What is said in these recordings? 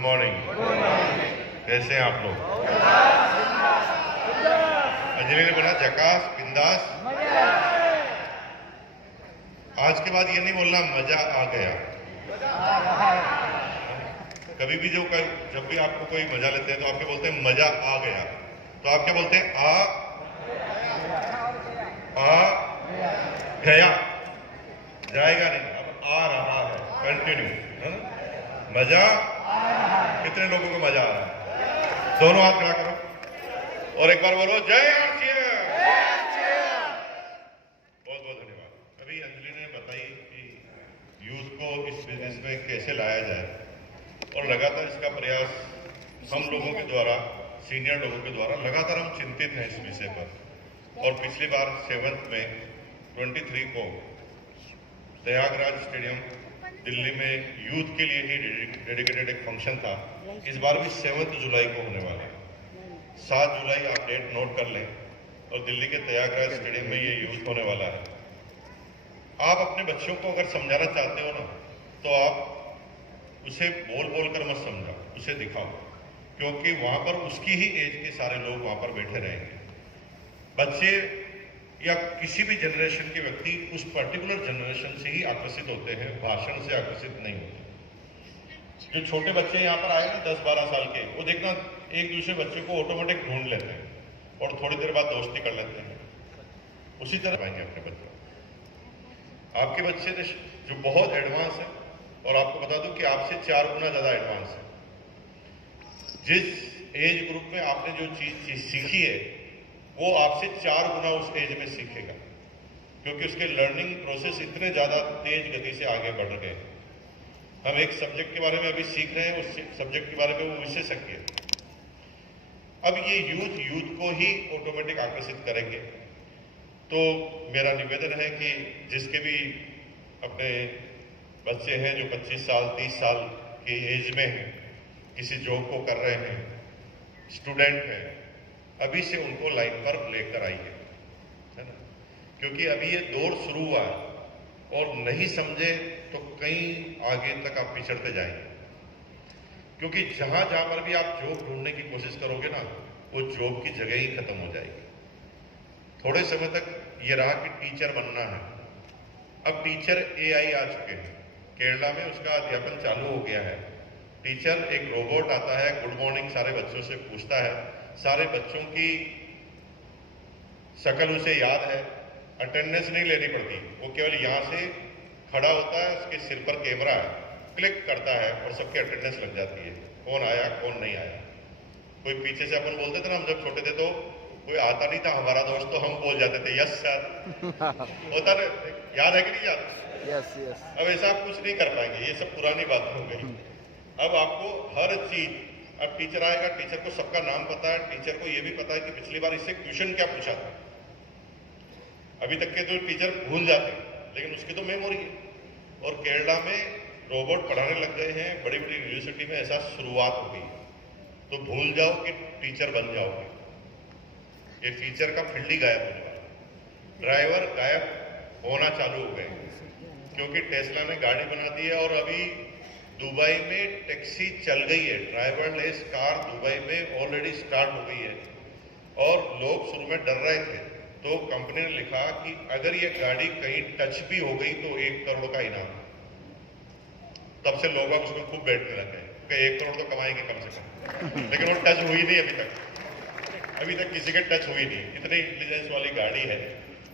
Morning. कैसे हैं आप लोग? अंजलि ने बोला जकास बिंदास। आज के बाद ये नहीं बोलना मजा आ गया। कभी भी जब भी आपको कोई मजा लेते हैं तो आपके बोलते हैं मजा आ गया, तो आप क्या बोलते हैं? आ गया। जाएगा नहीं, अब आ रहा है। कंटिन्यू है ना? मजा। कितने लोगों को मजा आ रहा है? दोनों हाथ खड़ा करो और एक बार बोलो जय आरसीएम। बहुत बहुत धन्यवाद। अभी अंजलि ने बताई कि यूथ को इस बिजनेस में कैसे लाया जाए और लगातार इसका प्रयास हम लोगों के द्वारा, सीनियर लोगों के द्वारा लगातार हम चिंतित हैं इस विषय पर। और पिछली बार 7 में 23 को प्रयागराज स्टेडियम दिल्ली में यूथ के लिए ही डेडिकेटेड एक फंक्शन था। इस बार भी 7 जुलाई को होने वाला है। 7 जुलाई आप डेट नोट कर लें और दिल्ली के प्रयागराज स्टेडियम में ये यूथ होने वाला है। आप अपने बच्चों को अगर समझाना चाहते हो ना, तो आप उसे बोल बोल कर मत समझाओ, उसे दिखाओ, क्योंकि वहां पर उसकी ही एज के सारे लोग वहां पर बैठे रहेंगे। बच्चे या किसी भी जनरेशन के व्यक्ति उस पर्टिकुलर जनरेशन से ही आकर्षित होते हैं, भाषण से आकर्षित नहीं होते। जो छोटे बच्चे यहाँ पर आए ना 10-12 साल के, वो देखना एक दूसरे बच्चे को ऑटोमेटिक ढूंढ लेते हैं और थोड़ी देर बाद दोस्ती कर लेते हैं। उसी तरह आएंगे अपने बच्चे। आपके बच्चे जो बहुत एडवांस है, और आपको बता दूं कि आपसे 4 गुना ज्यादा एडवांस है। जिस एज ग्रुप में आपने जो चीज सीखी है, वो आपसे 4 गुना उस एज में सीखेगा, क्योंकि उसके लर्निंग प्रोसेस इतने ज्यादा तेज गति से आगे बढ़ गए। हम एक सब्जेक्ट के बारे में अभी सीख रहे हैं, उस सब्जेक्ट के बारे में वो विशेषज्ञ है। अब ये यूथ को ही ऑटोमेटिक आकर्षित करेंगे। तो मेरा निवेदन है कि जिसके भी अपने बच्चे हैं जो 25 साल 30 साल की एज में हैं, किसी जॉब को कर रहे हैं, स्टूडेंट हैं, अभी से उनको लाइन पर लेकर आइए, है ना? क्योंकि अभी ये दौर शुरू हुआ है और नहीं समझे तो कहीं आगे तक आप पिछड़ते जाएंगे। क्योंकि जहां पर भी आप जॉब ढूंढने की कोशिश करोगे ना, वो जॉब की जगह ही खत्म हो जाएगी। थोड़े समय तक ये रहा कि टीचर बनना है। अब टीचर AI आ चुके हैं। केरला में उसका अध्यापन चालू हो गया है। टीचर एक रोबोट आता है, गुड मॉर्निंग सारे बच्चों से पूछता है, सारे बच्चों की शक्ल उसे याद है, अटेंडेंस नहीं लेनी पड़ती, वो केवल यहां से खड़ा होता है, उसके सिर पर कैमरा है, क्लिक करता है और सबकी अटेंडेंस लग जाती है, कौन आया कौन नहीं आया। कोई पीछे से अपन बोलते थे ना, हम जब छोटे थे तो कोई आता नहीं था हमारा दोस्त, तो हम बोल जाते थे यस सर। होता ना, याद है कि नहीं याद? Yes yes. अब ऐसा आप कुछ नहीं कर पाएंगे, ये सब पुरानी बात हो गई। अब आपको हर चीज, अब टीचर आएगा, टीचर को सबका नाम पता है, टीचर को यह भी पता है कि पिछली बार इससे क्वेश्चन क्या पूछा था। अभी तक के तो टीचर भूल जाते हैं, लेकिन उसकी तो मेमोरी है। और केरला में रोबोट पढ़ाने लग गए हैं, बड़ी बड़ी यूनिवर्सिटी में ऐसा शुरुआत हो गई। तो भूल जाओ कि टीचर बन जाओगे। ये टीचर का फील्ड ही गायब होने वाला। ड्राइवर गायब होना चालू हो गए, क्योंकि टेस्ला ने गाड़ी बना दी है और अभी दुबई में टैक्सी चल गई है। ड्राइवरलेस कार दुबई में ऑलरेडी स्टार्ट हो गई है और लोग शुरू में डर रहे थे। तो कंपनी ने लिखा कि अगर ये गाड़ी कहीं टच भी हो गई तो 1 करोड़ का इनाम। तब से लोग उसमें खूब बैठने लगे कि 1 करोड़ तो कमाएंगे कम से कम। लेकिन वो टच हुई नहीं अभी तक किसी के टच हुई नहीं। इतनी इंटेलिजेंस वाली गाड़ी है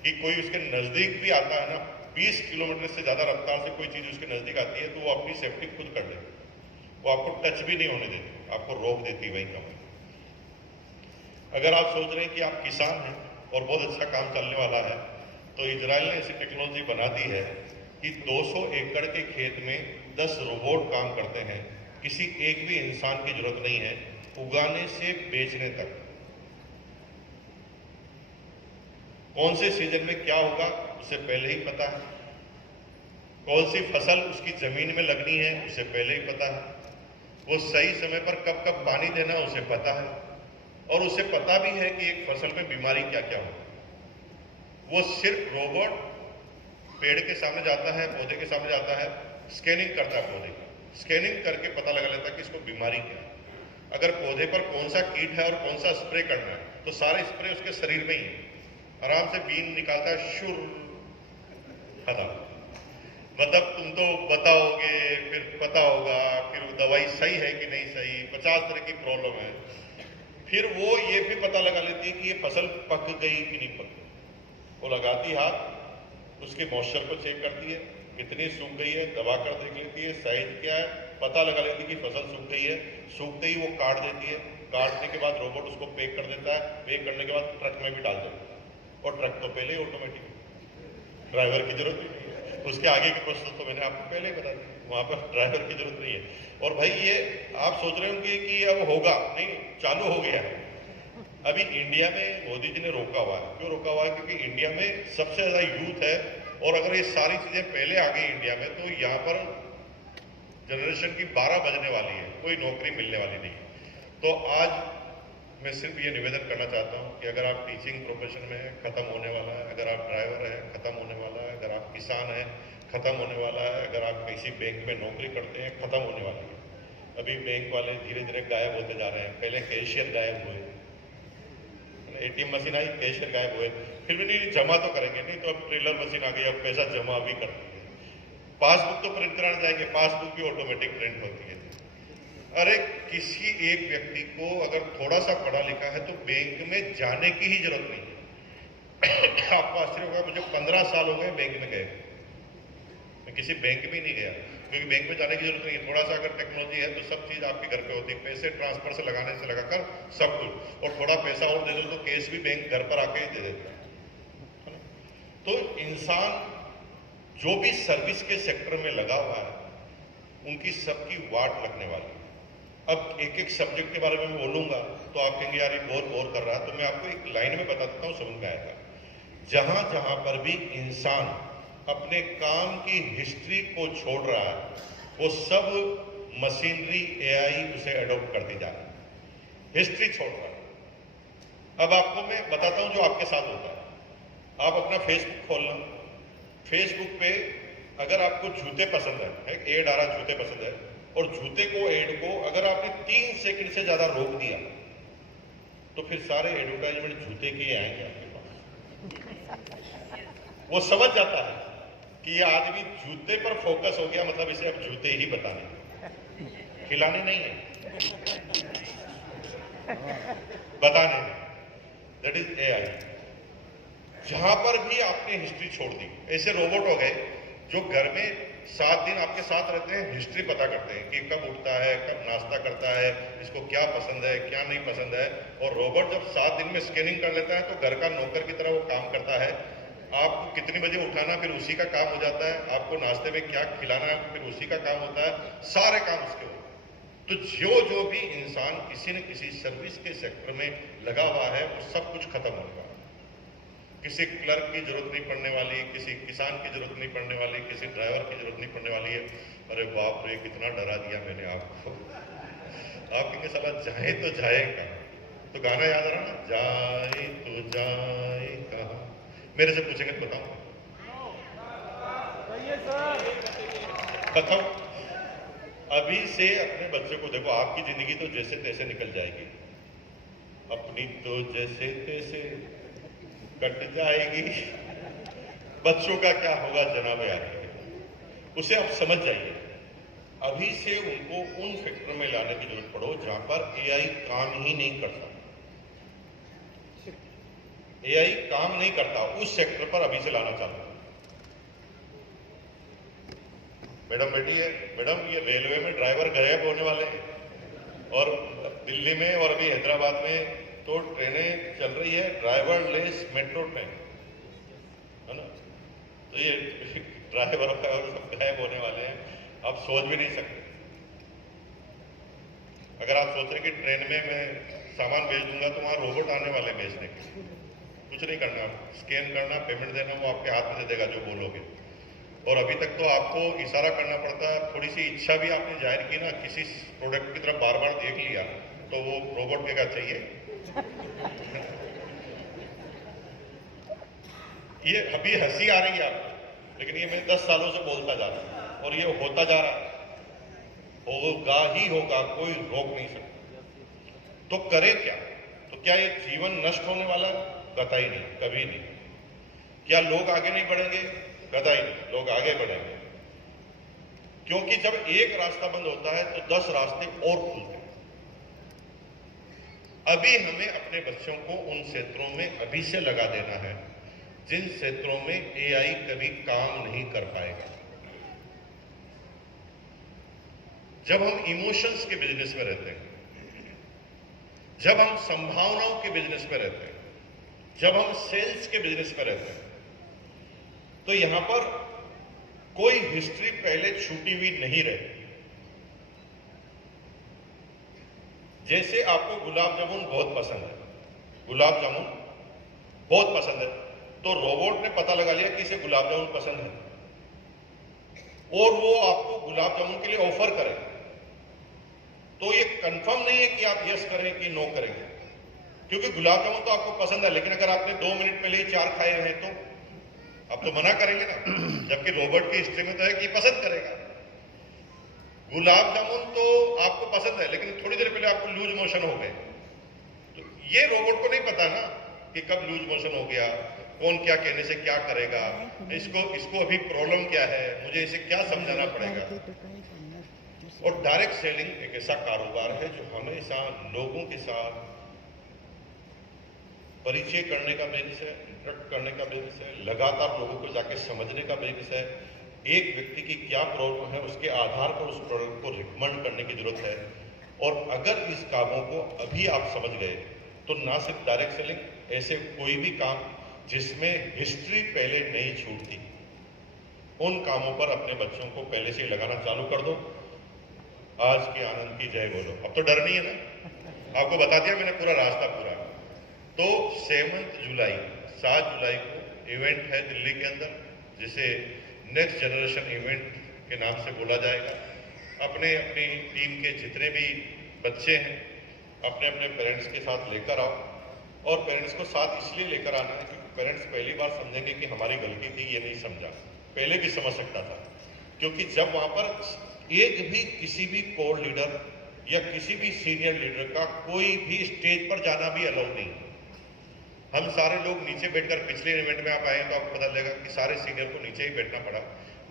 कि कोई उसके नजदीक भी आता है ना, 20 किलोमीटर से ज्यादा रफ्तार से कोई चीज उसके नजदीक आती है तो वो अपनी सेफ्टी खुद कर देती, वो आपको टच भी नहीं होने देती, आपको रोक देती वही कंपनी। अगर आप सोच रहे हैं कि आप किसान हैं और बहुत अच्छा काम चलने वाला है, तो इजराइल ने ऐसी टेक्नोलॉजी बना दी है कि 200 एकड़ के खेत में 10 रोबोट काम करते हैं। किसी एक भी इंसान की जरूरत नहीं है, उगाने से बेचने तक। कौन से सीजन में क्या होगा उसे पहले ही पता है, कौन सी फसल उसकी जमीन में लगनी है उसे पहले ही पता है, वो सही समय पर कब कब पानी देना उसे पता है, और उसे पता भी है कि एक फसल में बीमारी क्या क्या हो। वो सिर्फ रोबोट पेड़ के सामने जाता है, पौधे के सामने जाता है, स्कैनिंग करता है पौधे की, स्कैनिंग करके पता लगा लेता है कि इसको बीमारी क्या है। अगर पौधे पर कौन सा कीट है और कौन सा स्प्रे करना है, तो सारे स्प्रे उसके शरीर में ही है। आराम से बीन निकालता है, शुर खत्म। मतलब तुम तो बताओगे, फिर पता होगा, फिर वो दवाई सही है कि नहीं सही, 50 तरह की प्रॉब्लम है। फिर वो ये भी पता लगा लेती है कि ये फसल पक गई कि नहीं पक गई। वो लगाती हाथ, उसके मॉइस्चर को चेक करती है, कितनी सूख गई है, दबा कर देख लेती है, साइज क्या है, पता लगा लेती है कि फसल सूख गई है। सूखते ही वो काट देती है, काटने के बाद रोबोट उसको पैक कर देता है, पैक करने के बाद ट्रक में भी डाल देता है। और ट्रक तो पहले ही ऑटोमेटिक, ड्राइवर की जरूरत नहीं है। उसके आगे के प्रोसेस तो मैंने आपको पहले ही बता दिया, वहां पर ड्राइवर की जरूरत नहीं है। और भाई ये आप सोच रहे होंगे कि अब होगा, नहीं, चालू हो गया है। अभी इंडिया में मोदी जी ने रोका हुआ है। क्यों रोका हुआ है? क्योंकि इंडिया में सबसे ज्यादा यूथ है, और अगर ये सारी चीजें पहले आ गई इंडिया में, तो यहाँ पर जनरेशन की 12 बजने वाली है, कोई नौकरी मिलने वाली नहीं। तो आज मैं सिर्फ ये निवेदन करना चाहता हूँ कि अगर आप टीचिंग प्रोफेशन में हैं, खत्म होने वाला है। अगर आप ड्राइवर हैं, खत्म होने वाला है। अगर आप किसान हैं, खत्म होने वाला है। अगर आप किसी बैंक में नौकरी करते हैं, खत्म होने वाली है। अभी बैंक वाले धीरे धीरे गायब होते जा रहे हैं। पहले कैशियर गायब हुए, एटीएम मशीन आई, कैशियर गायब हुए, फिर भी नहीं, जमा तो करेंगे, नहीं तो अब ट्रेलर मशीन आ गई, अब पैसा जमा भी करती है। पासबुक तो प्रिंट कराने जाएंगे, पासबुक भी ऑटोमेटिक प्रिंट होती है। अरे किसी एक व्यक्ति को अगर थोड़ा सा पढ़ा लिखा है तो बैंक में जाने की ही जरूरत नहीं है। आपको आश्चर्य होगा, मुझे 15 साल हो गए बैंक में गए, मैं किसी बैंक में ही नहीं गया, क्योंकि बैंक में जाने की जरूरत नहीं है। थोड़ा सा अगर टेक्नोलॉजी है तो सब चीज आपके घर पे होती है, पैसे ट्रांसफर से लगाने से लगाकर सब कुछ। और थोड़ा पैसा और दे दो तो कैश भी बैंक घर पर आके ही दे देता है। तो इंसान जो भी सर्विस के सेक्टर में लगा हुआ है, उनकी सबकी वाट लगने वाली है। अब एक एक सब्जेक्ट के बारे में मैं बोलूंगा तो आप कहेंगे यार ये बहुत बोर कर रहा है, तो मैं आपको एक लाइन में बता देता हूँ, समझ में आएगा। जहां जहां पर भी इंसान अपने काम की हिस्ट्री को छोड़ रहा है, वो सब मशीनरी, एआई उसे अडॉप्ट करती जा रही है, हिस्ट्री छोड़ रहा है। अब आपको मैं बताता हूं जो आपके साथ होता है। आप अपना फेसबुक खोलना, फेसबुक पे अगर आपको जूते पसंद है, एक एड आ रहा जूते पसंद है, और जूते को, एड को अगर आपने 3 सेकंड से ज्यादा रोक दिया, तो फिर सारे एडवर्टाइजमेंट जूते के आएंगे आपके पास। वो समझ जाता है कि ये आदमी जूते पर फोकस हो गया, मतलब इसे अब जूते ही बताने, खिलाने नहीं है, बताने। That is AI. जहां पर भी आपने हिस्ट्री छोड़ दी, ऐसे रोबोट हो गए जो घर में 7 दिन आपके साथ रहते हैं, हिस्ट्री पता करते हैं कि कब उठता है, कब नाश्ता करता है, इसको क्या पसंद है, क्या नहीं पसंद है। और रोबोट जब 7 दिन में स्कैनिंग कर लेता है तो घर का नौकर की तरह वो काम करता है। आपको कितनी बजे उठाना, फिर उसी का काम हो जाता है। आपको नाश्ते में क्या खिलाना है, फिर उसी का काम होता है। सारे काम उसके होते हैं। तो जो भी इंसान किसी न किसी सर्विस के सेक्टर में लगा हुआ है, वो सब कुछ खत्म होगा। किसी क्लर्क की जरूरत नहीं पड़ने वाली, किसी किसान की जरूरत नहीं पड़ने वाली, किसी ड्राइवर की जरूरत नहीं पड़ने वाली है। अरे बाप रे, कितना डरा दिया मैंने आपको। आप कहेंगे साला जाए तो जाए कहाँ? तो गाना याद रहा ना, जाए तो जाए कहाँ। मेरे से पूछेंगे बताओ, बताओ। अभी से अपने बच्चे को देखो, आपकी जिंदगी तो जैसे तैसे निकल जाएगी, अपनी तो जैसे तैसे कट जाएगी, बच्चों का क्या होगा जनाब यार, उसे आप समझ जाइए। अभी से उनको उन फैक्टर में लाने की जरूरत पड़ो जहां पर एआई काम ही नहीं करता। एआई काम नहीं करता, उस सेक्टर पर अभी से लाना चाहता हूं। मैडम बैठी है, मैडम ये रेलवे में ड्राइवर गायब होने वाले हैं, और दिल्ली में और अभी हैदराबाद में तो ट्रेनें चल रही है ड्राइवर लेस मेट्रो ट्रेन, है ना। तो ये ड्राइवर सब गायब होने वाले हैं, आप सोच भी नहीं सकते। अगर आप सोच रहे कि ट्रेन में मैं सामान भेज दूंगा तो वहां रोबोट आने वाले भेजने के, कुछ नहीं करना, स्कैन करना, पेमेंट देना, वो आपके हाथ में दे देगा जो बोलोगे। और अभी तक तो आपको इशारा करना पड़ता है, थोड़ी सी इच्छा भी आपने जाहिर की ना, किसी प्रोडक्ट की तरफ बार बार देख लिया तो वो रोबोट क्या चाहिए। ये अभी हंसी आ रही है आपको, लेकिन ये मैं 10 सालों से बोलता जा रहा हूं और ये होता जा रहा है। होगा ही होगा, कोई रोक नहीं सकता। तो करे क्या? तो क्या ये जीवन नष्ट होने वाला है? कतई नहीं, कभी नहीं। क्या लोग आगे नहीं बढ़ेंगे? कतई नहीं, लोग आगे बढ़ेंगे। क्योंकि जब एक रास्ता बंद होता है तो 10 रास्ते और खुलते हैं। अभी हमें अपने बच्चों को उन क्षेत्रों में अभी से लगा देना है जिन क्षेत्रों में एआई कभी काम नहीं कर पाएगा। जब हम इमोशंस के बिजनेस में रहते हैं, जब हम संभावनाओं के बिजनेस में रहते हैं, जब हम सेल्स के बिजनेस में रहते हैं, तो यहां पर कोई हिस्ट्री पहले छूटी हुई नहीं रहती। जैसे आपको गुलाब जामुन बहुत पसंद है, गुलाब जामुन बहुत पसंद है, तो रोबोट ने पता लगा लिया कि इसे गुलाब जामुन पसंद है और वो आपको गुलाब जामुन के लिए ऑफर करे, तो ये कंफर्म नहीं है कि आप यस करें कि नो करेंगे, क्योंकि गुलाब जामुन तो आपको पसंद है, लेकिन अगर आपने 2 मिनट पहले ही 4 खाए हैं तो आप तो मना करेंगे ना। जबकि रोबोट की हिस्ट्री में तो है कि पसंद करेगा। गुलाब जामुन तो आपको पसंद है, लेकिन थोड़ी देर पहले आपको लूज मोशन हो गए, तो ये रोबोट को नहीं पता ना कि कब लूज मोशन हो गया, कौन क्या कहने से क्या करेगा, इसको अभी प्रॉब्लम क्या है, मुझे इसे क्या समझाना पड़ेगा। और डायरेक्ट सेलिंग एक ऐसा कारोबार है जो हमेशा लोगों के साथ परिचय करने का बिजनेस है, इंटरेक्ट करने का बिजनेस है, लगातार लोगों को जाके समझने का बिजनेस है। एक व्यक्ति की क्या प्रॉब्लम है उसके आधार पर उस प्रॉब्लम को रिकमेंड करने की जरूरत है। और अगर इस कामों को अभी आप समझ गए तो ना सिर्फ डायरेक्ट सेलिंग, ऐसे कोई भी काम जिसमें हिस्ट्री पहले नहीं छूटती, उन कामों पर अपने बच्चों को पहले से लगाना चालू कर दो। आज के आनंद की जय बोलो। अब तो डर नहीं है ना, आपको बता दिया मैंने पूरा रास्ता पूरा। तो 7 जुलाई 7 जुलाई को इवेंट है दिल्ली के अंदर, जिसे नेक्स्ट जनरेशन इवेंट के नाम से बोला जाएगा। अपनी टीम के जितने भी बच्चे हैं अपने अपने पेरेंट्स के साथ लेकर आओ, और पेरेंट्स को साथ इसलिए लेकर आना है क्योंकि पेरेंट्स पहली बार समझेंगे कि हमारी गलती थी, ये नहीं समझा, पहले भी समझ सकता था। क्योंकि जब वहां पर एक भी किसी भी कोर लीडर या किसी भी सीनियर लीडर का कोई भी स्टेज पर जाना भी अलाउ नहीं। हम सारे लोग नीचे बैठकर, पिछले इवेंट में आप आए तो आपको पता लगेगा कि सारे सीनियर को नीचे ही बैठना पड़ा।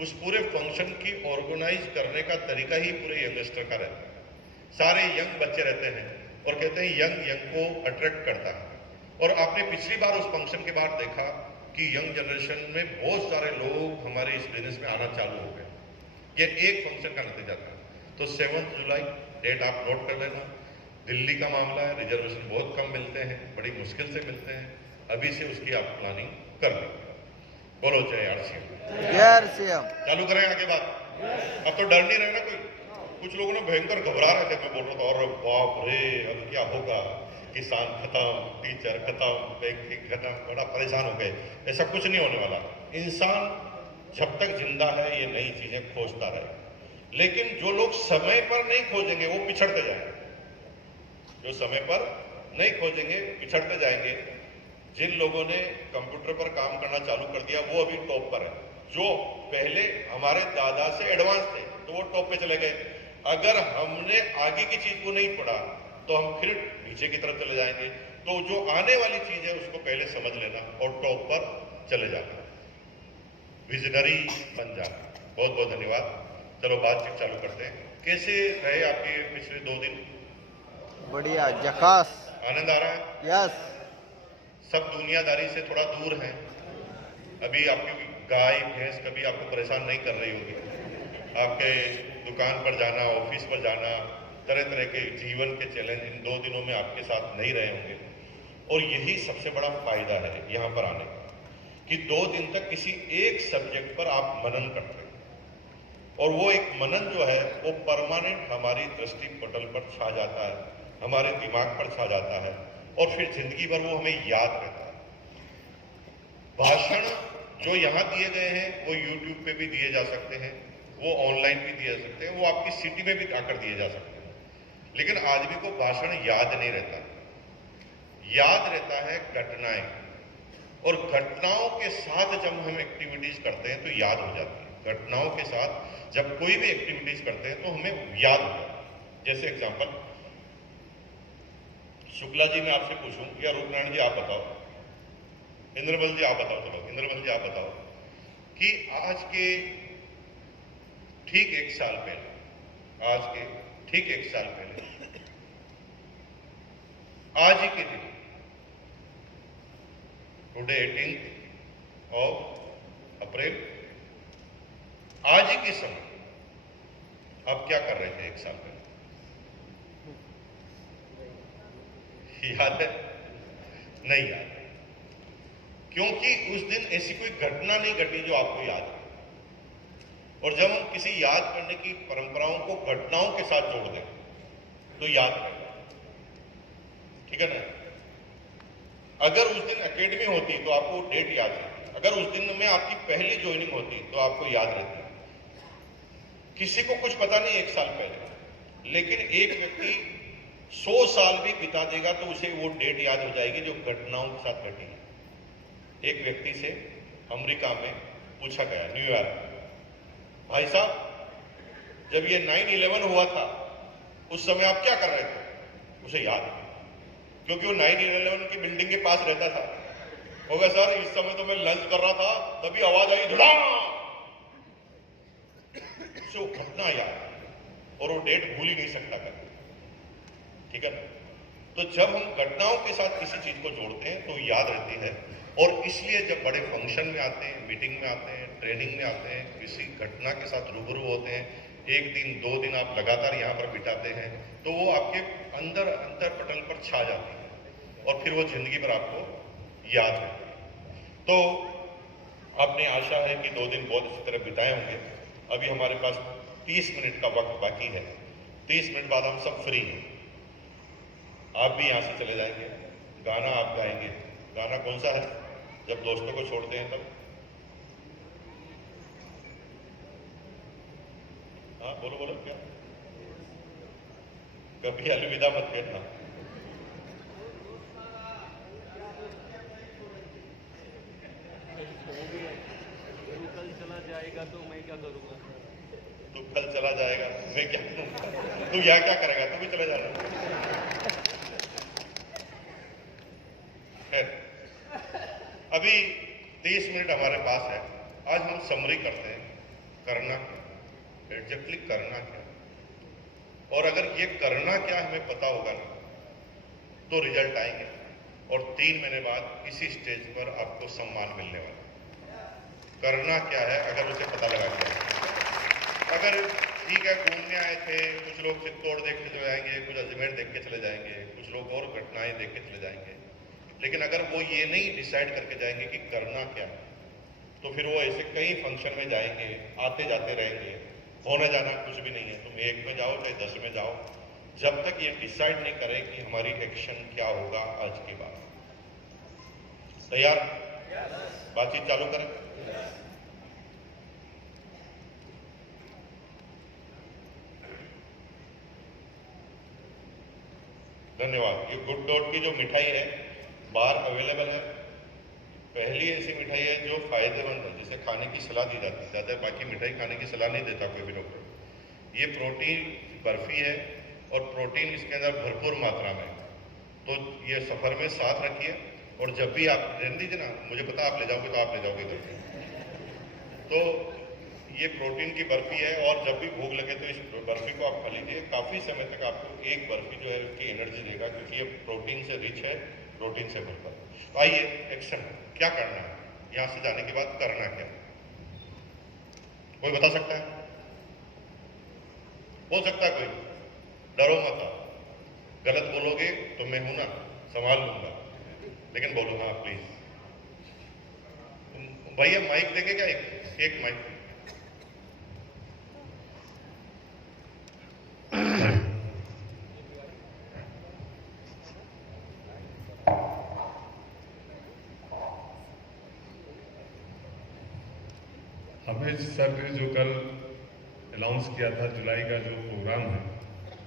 उस पूरे फंक्शन की ऑर्गेनाइज करने का तरीका ही पूरे यंगस्टर का रहता है। सारे यंग बच्चे रहते हैं और कहते हैं यंग को अट्रैक्ट करता है। और आपने पिछली बार उस फंक्शन के बाद देखा कि यंग जनरेशन में बहुत सारे लोग हमारे इस बिजनेस में आना चालू हो गए। ये एक फंक्शन का नतीजा था। तो 7 जुलाई डेट आप नोट कर लेना। दिल्ली का मामला है, रिजर्वेशन बहुत कम मिलते हैं, बड़ी मुश्किल से मिलते हैं, अभी से उसकी आप प्लानिंग कर लें। बोलो जय आरसीएम। चालू करें आगे बात। अब तो डर नहीं रहे ना कोई। कुछ लोगों ने भयंकर घबरा रहे थे, मैं बोल रहा था और बाप रे अब क्या होगा, किसान खत्म, टीचर खत्म, बैंकिंग खत्म, बड़ा परेशान हो गए। ऐसा कुछ नहीं होने वाला। इंसान जब तक जिंदा है ये नई चीजें खोजता रहे, लेकिन जो लोग समय पर नहीं खोजेंगे वो पिछड़ते जाएंगे। जो समय पर नहीं खोजेंगे पिछड़ते जाएंगे। जिन लोगों ने कंप्यूटर पर काम करना चालू कर दिया वो अभी टॉप पर है। जो पहले हमारे दादा से एडवांस थे तो वो टॉप पे चले गए। अगर हमने आगे की चीज को नहीं पढ़ा तो हम फिर नीचे की तरफ चले जाएंगे। तो जो आने वाली चीज है उसको पहले समझ लेना और टॉप पर चले जाना, विजनरी बन जाना। बहुत बहुत धन्यवाद। चलो बातचीत चालू करते हैं। कैसे रहे आपके पिछले 2 दिन? बढ़िया, झकास। आनंद आ रहा है? यस। सब दुनियादारी से थोड़ा दूर हैं। अभी आपकी गाय भैंस कभी आपको परेशान नहीं कर रही होगी। आपके दुकान पर जाना, ऑफिस पर जाना, तरह तरह के जीवन के चैलेंज इन 2 दिनों में आपके साथ नहीं रहे होंगे। और यही सबसे बड़ा फायदा है यहाँ पर आने का, कि 2 दिन तक किसी एक सब्जेक्ट पर आप मनन करते हैं। और वो एक मनन जो है वो परमानेंट हमारी दृष्टि पटल पर छा जाता है, हमारे दिमाग पर छा जाता है, और फिर जिंदगी भर वो हमें याद रहता है। भाषण जो यहाँ दिए गए हैं वो यूट्यूब पे भी दिए जा सकते हैं, वो ऑनलाइन भी दिए जा सकते हैं, वो आपकी सिटी में भी आकर दिए जा सकते हैं। लेकिन आदमी को भाषण याद नहीं रहता, याद रहता है घटनाएं। और घटनाओं के साथ जब हम एक्टिविटीज करते हैं तो याद हो जाती है। घटनाओं के साथ जब कोई भी एक्टिविटीज करते हैं तो हमें याद होगा। जैसे एग्जांपल, शुक्ला जी मैं आपसे पूछूं या रूपनारायण जी आप बताओ, इंद्रमल जी आप बताओ, चलो इंद्रमल जी आप बताओ कि आज के ठीक एक साल पहले, आज के ठीक एक साल पहले, आज ही के दिन, टुडे 18th ऑफ अप्रैल, आज ही के समय आप क्या कर रहे थे एक साल पहले? याद है? नहीं याद है, क्योंकि उस दिन ऐसी कोई घटना नहीं घटी जो आपको याद है। और जब हम किसी याद करने की परंपराओं को घटनाओं के साथ जोड़ दें तो याद रहेगा, ठीक है ना? अगर उस दिन एकेडमी होती तो आपको डेट याद रहती, अगर उस दिन में आपकी पहली ज्वाइनिंग होती तो आपको याद रहती। किसी को कुछ पता नहीं एक साल पहले, लेकिन एक व्यक्ति 100 साल भी बिता देगा तो उसे वो डेट याद हो जाएगी जो घटनाओं के साथ घटी है। एक व्यक्ति से अमेरिका में पूछा गया, न्यूयॉर्क, भाई साहब जब ये 9/11 हुआ था उस समय आप क्या कर रहे थे? उसे याद है, क्योंकि वो 9/11 की बिल्डिंग के पास रहता था। होगा सर इस समय तो मैं लंच कर रहा था तभी आवाज आई धड़ाम, उसे वो घटना याद है और वो डेट भूल ही नहीं सकता कर, ठीक है ना? तो जब हम घटनाओं के साथ किसी चीज को जोड़ते हैं तो याद रहती है। और इसलिए जब बड़े फंक्शन में आते हैं, मीटिंग में आते हैं, ट्रेनिंग में आते हैं, किसी घटना के साथ रूबरू होते हैं, एक दिन 2 दिन आप लगातार यहाँ पर बिताते हैं तो वो आपके अंदर अंतरपटल पर छा जाती है और फिर वो जिंदगी भर आपको याद रहती है। तो आपने आशा है कि 2 दिन बहुत अच्छी तरह बिताए होंगे। अभी हमारे पास 30 मिनट का वक्त बाकी है। 30 मिनट बाद हम सब फ्री हैं, आप भी यहां से चले जाएंगे, गाना आप गाएंगे। गाना कौन सा है? जब दोस्तों को छोड़ते हैं तब। हाँ बोलो बोलो, क्या? कभी अलविदा मत कहना। तू कल चला जाएगा तो मैं क्या करूंगा? तू कल चला जाएगा मैं क्या करूंगा? तू यहाँ क्या करेगा? तू भी चले जाना। अभी 30 मिनट हमारे पास है। आज हम समरी करते हैं, करना क्या, एग्जैक्टली करना क्या। और अगर ये करना क्या हमें पता होगा ना तो रिजल्ट आएंगे और 3 महीने बाद इसी स्टेज पर आपको सम्मान मिलने वाला। करना क्या है अगर उसे पता लगा के, अगर ठीक है घूमने आए थे, कुछ लोग चित्तौड़ देख के चले जाएंगे, कुछ अजमेर देख के चले जाएंगे, कुछ लोग और घटनाएं देख के चले जाएंगे, लेकिन अगर वो ये नहीं डिसाइड करके जाएंगे कि करना क्या है तो फिर वो ऐसे कई फंक्शन में जाएंगे, आते जाते रहेंगे, होने जाना कुछ भी नहीं है। तुम 1 में जाओ चाहे 10 में जाओ, जब तक ये डिसाइड नहीं करें कि हमारी एक्शन क्या होगा आज के बाद। तैयार? बातचीत चालू करें। धन्यवाद। ये गुड डॉट की जो मिठाई है बाहर अवेलेबल है। पहली ऐसी मिठाई है जो फायदेमंद है, जिसे खाने की सलाह दी जाती है। ज्यादा बाकी मिठाई खाने की सलाह नहीं देता कोई भी डॉक्टर। ये प्रोटीन बर्फी है और प्रोटीन इसके अंदर भरपूर मात्रा में। तो ये सफर में साथ रखिए और जब भी आप रहने दीजिए ना, मुझे पता आप ले जाओगे तो आप ले जाओगे घर पे। तो ये प्रोटीन की बर्फी है और जब भी भूख लगे तो इस बर्फी को आप खा लीजिए। काफी समय तक आपको एक बर्फी जो है उसकी एनर्जी देगा, क्योंकि ये प्रोटीन से रिच है, प्रोटीन से भरपूर। तो आइए एक्शन, क्या करना है यहां से जाने के बाद, करना क्या? कोई बता सकता है? बोल सकता है कोई? डरो मत, गलत बोलोगे तो मैं हूं ना, संभाल लूंगा, लेकिन बोलो हाँ प्लीज। भैया माइक देंगे क्या? एक माइक। हमें सर ने जो कल अनाउंस किया था जुलाई का जो प्रोग्राम है,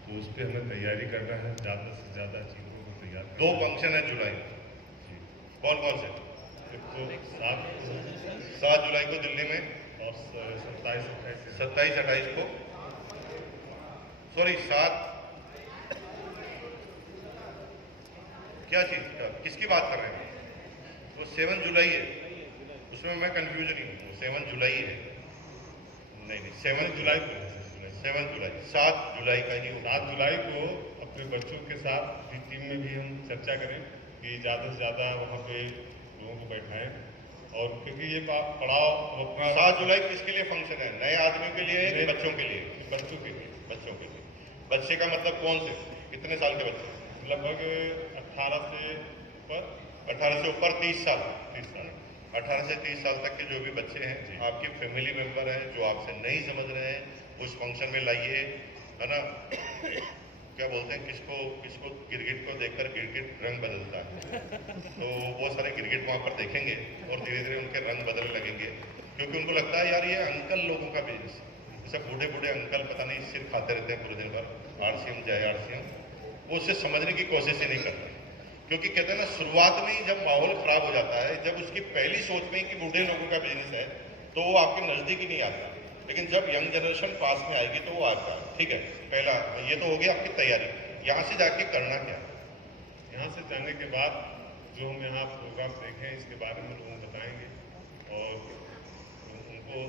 तो उस पर हमें तैयारी करना है, ज़्यादा से ज़्यादा चीज़ों को तैयार करना 2 फंक्शन है जुलाई। कौन कौन से? है। एक तो 7 7 जुलाई को दिल्ली में और 27-28 27-28 को, सॉरी 7, क्या चीज किसकी बात कर रहे हैं? वो 7 जुलाई है, उसमें मैं कंफ्यूजन ही हूँ। 7 जुलाई है, नहीं 7 जुलाई को, 7 जुलाई 7 जुलाई का ही 7 जुलाई को अपने बच्चों के साथ टीम में भी हम चर्चा करें कि ज़्यादा से ज़्यादा वहाँ पे लोगों को बैठाएं, और क्योंकि ये पड़ाव अपना 7 जुलाई किसके लिए फंक्शन है? नए आदमियों के लिए है कि बच्चों के लिए? बच्चों के लिए। बच्चों के लिए। बच्चे का मतलब कौन से, कितने साल के बच्चे? लगभग 18 से ऊपर, 18 से ऊपर 30 साल। 30 साल। 18 से 30 साल तक के जो भी बच्चे हैं, आपके फैमिली मेंबर हैं, जो आपसे नहीं समझ रहे हैं, उस फंक्शन में लाइए, है ना। क्या बोलते हैं, किसको गिरगिट को देखकर गिरगिट रंग बदलता है, तो वो सारे गिरगिट वहाँ पर देखेंगे और धीरे धीरे उनके रंग बदलने लगेंगे, क्योंकि उनको लगता है यार ये अंकल लोगों का बिजनेस, जैसे बूढ़े बूढ़े अंकल पता नहीं सिर खाते रहते हैं पूरे दिन भर, RCM जय RCM, वो उससे समझने की कोशिश ही नहीं करते, क्योंकि कहते हैं ना, शुरुआत में ही जब माहौल खराब हो जाता है, जब उसकी पहली सोच में ही कि बूढ़े लोगों का बिजनेस है, तो वो आपके नजदीक ही नहीं आता। लेकिन जब यंग जनरेशन पास में आएगी तो वो आता है। ठीक है, पहला ये तो हो गया आपकी तैयारी। यहाँ से जाके करना क्या? यहाँ से जाने के बाद जो हम यहाँ प्रोग्राम देखें इसके बारे में लोगों को बताएंगे, और उनको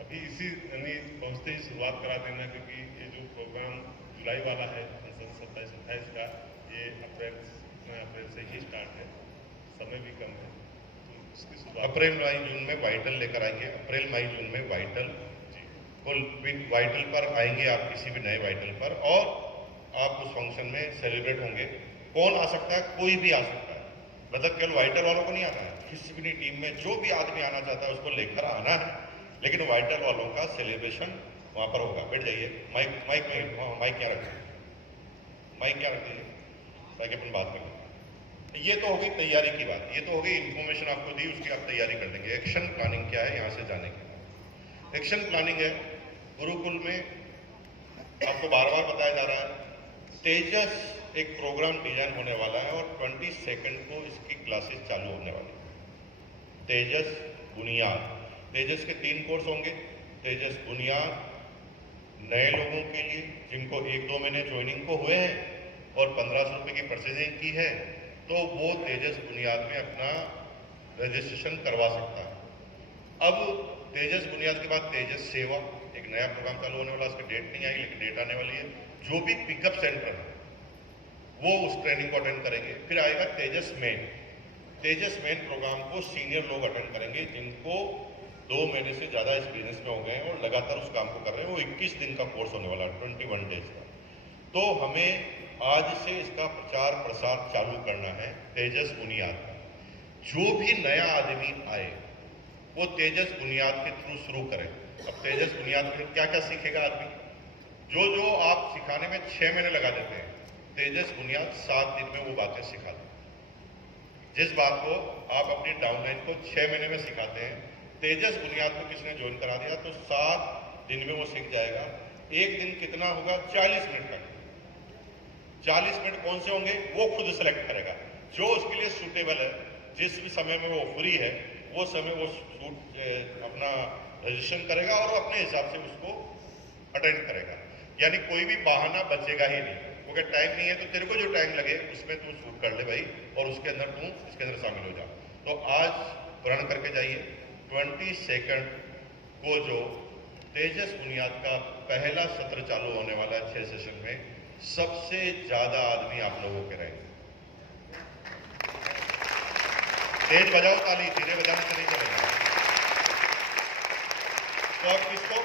अभी इसी यानी पहुँचते ही शुरुआत करा देना, क्योंकि ये जो प्रोग्राम जुलाई वाला है 27-28 का, ये अप्रैल से ही स्टार्ट है, समय भी कम है, तो इसकी शुरुआत अप्रैल मई जून में वाइटल लेकर आएंगे। अप्रैल मई जून में वाइटल, फुल वाइटल पर आएंगे आप, किसी भी नए वाइटल पर, और आप उस फंक्शन में सेलिब्रेट होंगे। कौन आ सकता है? कोई भी आ सकता है, मतलब केवल वाइटल वालों को नहीं आता है, किसी भी टीम में जो भी आदमी आना चाहता है उसको लेकर आना है, लेकिन वाइटल वालों का सेलिब्रेशन वहां पर होगा। बैठ जाइए, माइक क्या रखें, माइक क्या रख दीजिए ताकि अपन बात करें। ये तो हो गई तैयारी की बात, ये तो हो गई इन्फॉर्मेशन आपको दी, उसकी आप तैयारी कर लेंगे। एक्शन प्लानिंग क्या है यहाँ से जाने की? एक्शन प्लानिंग है, गुरुकुल में आपको बार बार बताया जा रहा है, तेजस एक प्रोग्राम डिजाइन होने वाला है और 22 को इसकी क्लासेस चालू होने वाली है। तेजस बुनियाद, तेजस के 3 कोर्स होंगे। तेजस बुनियाद नए लोगों के लिए जिनको 1-2 महीने ज्वाइनिंग को हुए हैं और 1500 रुपये की परचेजिंग की है, तो वो तेजस बुनियाद में अपना रजिस्ट्रेशन करवा सकता है। अब तेजस बुनियाद के बाद तेजस सेवा, एक नया प्रोग्राम चालू होने वाला, उसकी डेट नहीं आई लेकिन डेट आने वाली है। जो भी पिकअप सेंटर है वो उस ट्रेनिंग को अटेंड करेंगे। फिर आएगा तेजस मेन। तेजस मेन प्रोग्राम को सीनियर लोग अटेंड करेंगे जिनको 2 महीने से ज्यादा एक्सपीरियंस में हो गए हैं और लगातार उस काम को कर रहे हैं। वो 21 दिन का कोर्स होने वाला है, 21 डेज का। तो हमें आज से इसका प्रचार प्रसार चालू करना है तेजस बुनियाद का। जो भी नया आदमी आए वो तेजस बुनियाद के थ्रू शुरू करें। अब तेजस बुनियाद में क्या क्या सीखेगा आदमी? जो आप सिखाने में 6 महीने लगा देते हैं, तेजस बुनियाद 7 दिन में वो बातें सिखा दें। जिस बात को आप अपनी डाउनलाइन को 6 महीने में सिखाते हैं, तेजस बुनियाद को किसने ज्वाइन करा दिया तो 7 दिन में वो सीख जाएगा। एक दिन कितना होगा? 40 मिनट का। 40 मिनट कौन से होंगे वो खुद सेलेक्ट करेगा, जो उसके लिए सूटेबल है। जिस भी समय में वो फ्री है वो समय वो अपना रजिस्ट्रेशन करेगा और अपने हिसाब से उसको अटेंड करेगा। यानी कोई भी बहाना बचेगा ही नहीं। अगर टाइम नहीं है तो तेरे को जो टाइम लगे उसमें तू शूट कर ले भाई, और उसके अंदर तू इसके अंदर शामिल हो जा। तो आज प्रण करके जाइए 22 को जो तेजस बुनियाद का पहला सत्र चालू होने वाला है 6 सेशन में, सबसे ज्यादा आदमी आप लोगों के रहेंगे। तेज बजाओ ताली, धीरे बजाने से नहीं चलेगा। तो अब किसको,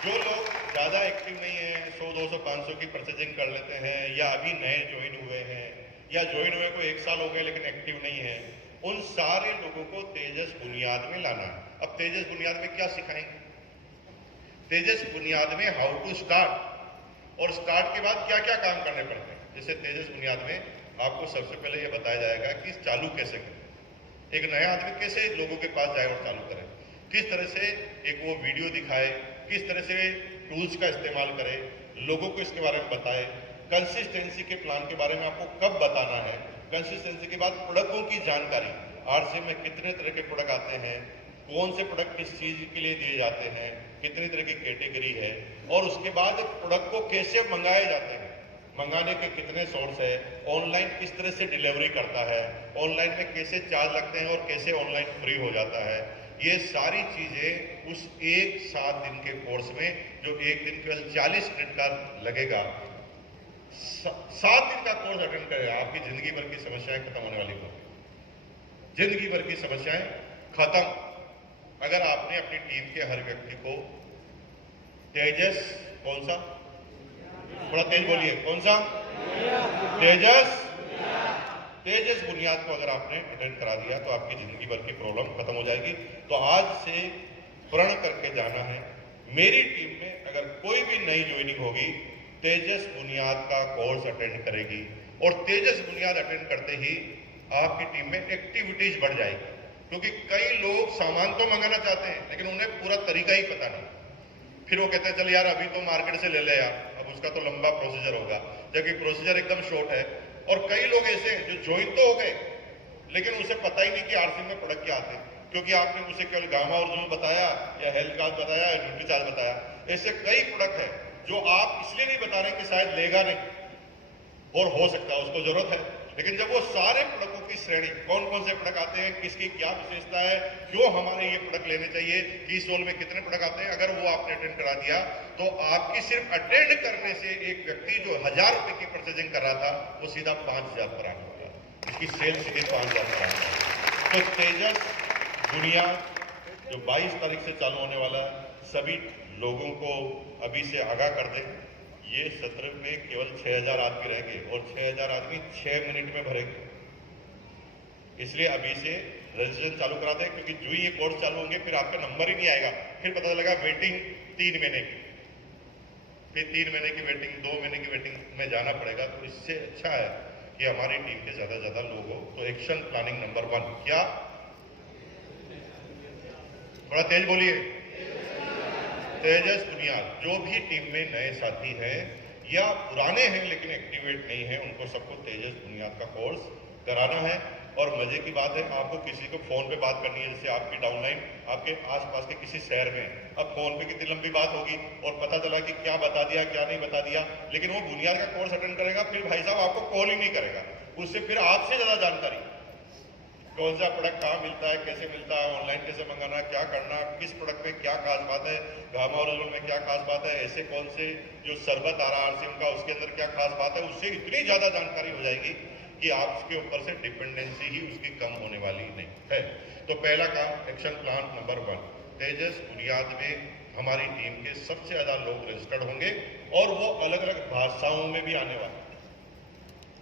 जो लोग ज्यादा एक्टिव नहीं है, 100, 200, 500 की परचेजिंग कर लेते हैं, या अभी नए ज्वाइन हुए हैं, या ज्वाइन हुए को 1 साल हो गए लेकिन एक्टिव नहीं है, उन सारे लोगों को तेजस बुनियाद में लाना है। अब तेजस बुनियाद में क्या सिखाएंगे? तेजस बुनियाद में हाउ टू स्टार्ट, और स्टार्ट के बाद क्या क्या काम करने पड़ते हैं। जैसे तेजस बुनियाद में आपको सबसे पहले यह बताया जाएगा कि चालू कैसे करें, एक नया आदमी कैसे लोगों के पास जाए और चालू करे, किस तरह से एक वो वीडियो दिखाए, किस तरह से टूल्स का इस्तेमाल करे, लोगों को इसके बारे में बताए, कंसिस्टेंसी के प्लान के बारे में आपको कब बताना है, कंसिस्टेंसी के बाद प्रोडक्टों की जानकारी, RCM में कितने तरह के प्रोडक्ट आते हैं, कौन से प्रोडक्ट किस चीज के लिए दिए जाते हैं, कितनी तरह की कैटेगरी है, और उसके बाद प्रोडक्ट को कैसे मंगाए जाते हैं, मंगाने के कितने सोर्स है, ऑनलाइन किस तरह से डिलीवरी करता है, ऑनलाइन में कैसे चार्ज लगते हैं और कैसे ऑनलाइन फ्री हो जाता है, ये सारी चीजें उस एक 7 दिन के कोर्स में, जो एक दिन केवल 40 मिनट का लगेगा, 7 दिन का कोर्स अटेंड करेगा, आपकी जिंदगी भर की समस्याएं खत्म होने वाली हो, जिंदगी भर की समस्याएं खत्म। अगर आपने अपनी टीम के हर व्यक्ति को तेजस, कौन सा, थोड़ा तेज बोलिए, कौन सा, तेजस बुनियाद को अगर आपने अटेंड करा दिया तो आपकी जिंदगी भर की प्रॉब्लम खत्म हो जाएगी। तो आज से प्रण करके जाना है, मेरी टीम में अगर कोई भी नई ज्वाइनिंग होगी, तेजस बुनियाद का कोर्स अटेंड करेगी, और तेजस बुनियाद अटेंड करते ही आपकी टीम में एक्टिविटीज बढ़ जाएगी। क्योंकि कई लोग सामान तो मंगाना चाहते हैं लेकिन उन्हें पूरा तरीका ही पता नहीं, फिर वो कहते हैं चल यार अभी तो मार्केट से ले ले यार, अब उसका तो लंबा प्रोसीजर होगा, जबकि प्रोसीजर एकदम शॉर्ट है। और कई लोग ऐसे हैं जो ज्वाइन तो हो गए लेकिन उसे पता ही नहीं कि आरसी में प्रोडक्ट क्या आते हैं, क्योंकि आपने उसे केवल गामा और जूल बताया या हेल्थ कार्ड बताया या ड्यूटी चार्ज बताया। ऐसे कई प्रोडक्ट है जो आप इसलिए नहीं बता रहे कि शायद लेगा नहीं, और हो सकता है उसको जरूरत है, लेकिन जब वो सारे प्रोडक्टों की श्रेणी, कौन कौन से प्रोडक्ट आते हैं, किसकी क्या विशेषता है, क्यों हमारे ये प्रोडक्ट लेने चाहिए, किस रोल में कितने प्रोडक्ट आते हैं, अगर वो आपने अटेंड करा दिया तो आपकी सिर्फ अटेंड करने से एक व्यक्ति जो 1000 रुपए की परचेजिंग कर रहा था वो सीधा 5000 पर आने वाला, इसकी सेल सीधे 5000 पर आने वाला। तो तेजस बुनियाद जो 22 तारीख से चालू होने वाला है, सभी लोगों को अभी से आगाह कर दें। ये सत्र में केवल 6000 आदमी रहेंगे और 6000 आदमी 6 मिनट में भरेंगे, इसलिए अभी से रजिस्ट्रेशन चालू करा दें, क्योंकि जो ही ये कोर्स चालू होंगे फिर आपका नंबर ही नहीं आएगा, फिर पता चलेगा वेटिंग 3 महीने की, फिर 3 महीने की वेटिंग, 2 महीने की वेटिंग में जाना पड़ेगा। तो इससे अच्छा है कि हमारी टीम के ज्यादा से ज्यादा लोग हो। तो एक्शन प्लानिंग नंबर 1 क्या, थोड़ा तेज बोलिए, तेजस बुनियाद। जो भी टीम में नए साथी हैं या पुराने हैं लेकिन एक्टिवेट नहीं है, उनको सबको तेजस बुनियाद का कोर्स कराना है। और मजे की बात है, आपको किसी को फोन पे बात करनी है, जैसे आपकी डाउनलाइन आपके आसपास के किसी शहर में, अब फोन पे कितनी लंबी बात होगी और पता चला कि क्या बता दिया क्या नहीं बता दिया, लेकिन वो बुनियाद का कोर्स अटेंड करेगा, फिर भाई साहब आपको कॉल ही नहीं करेगा, उससे फिर आपसे ज्यादा जानकारी, कौन सा प्रोडक्ट कहाँ मिलता है, कैसे मिलता है, ऑनलाइन कैसे मंगाना, क्या करना, किस प्रोडक्ट में क्या खास बात है, गामा और में क्या खास बात है, ऐसे कौन से जो शरबत आ रहा है आरसीएम का उसके अंदर क्या खास बात है, उससे इतनी ज्यादा जानकारी हो जाएगी कि आपके ऊपर से डिपेंडेंसी ही उसकी कम होने वाली नहीं है। तो पहला काम, एक्शन प्लान नंबर 1, तेजस बुनियाद में हमारी टीम के सबसे ज्यादा लोग रजिस्टर्ड होंगे और वो अलग अलग भाषाओं में भी आने वाले।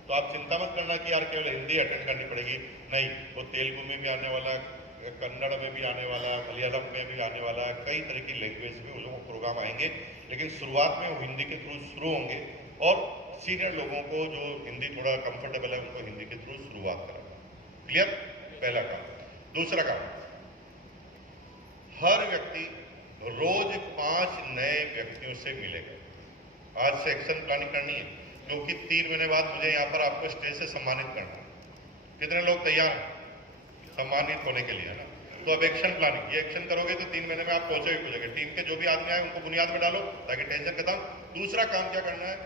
तो आप चिंता मत करना कि यार केवल हिंदी अटेंड करनी पड़ेगी, नहीं, वो तेलुगु में भी आने वाला, कन्नड़ में भी आने वाला, मलयालम में भी आने वाला, कई तरह की लैंग्वेज में वो प्रोग्राम आएंगे, लेकिन शुरुआत में वो हिंदी के थ्रू शुरू होंगे और सीनियर लोगों को जो हिंदी थोड़ा कंफर्टेबल है उनको हिंदी के थ्रू शुरुआत करेंगे। क्लियर, पहला काम। दूसरा काम, हर व्यक्ति रोज 5 नए व्यक्तियों से मिलेगा। आज से एक्शन प्लानिंग करनी है, क्योंकि 3 महीने बाद मुझे यहाँ पर आपको स्टेज से सम्मानित करना है। कितने लोग तैयार हैं सम्मानित होने के लिए, है ना? तो अब एक्शन प्लानिंग, ये एक्शन करोगे तो 3 महीने में आप पहुंचोगे। टीम के जो भी आदमी आए उनको बुनियाद में डालो ताकि टेंशन खत्म। दूसरा काम क्या करना है,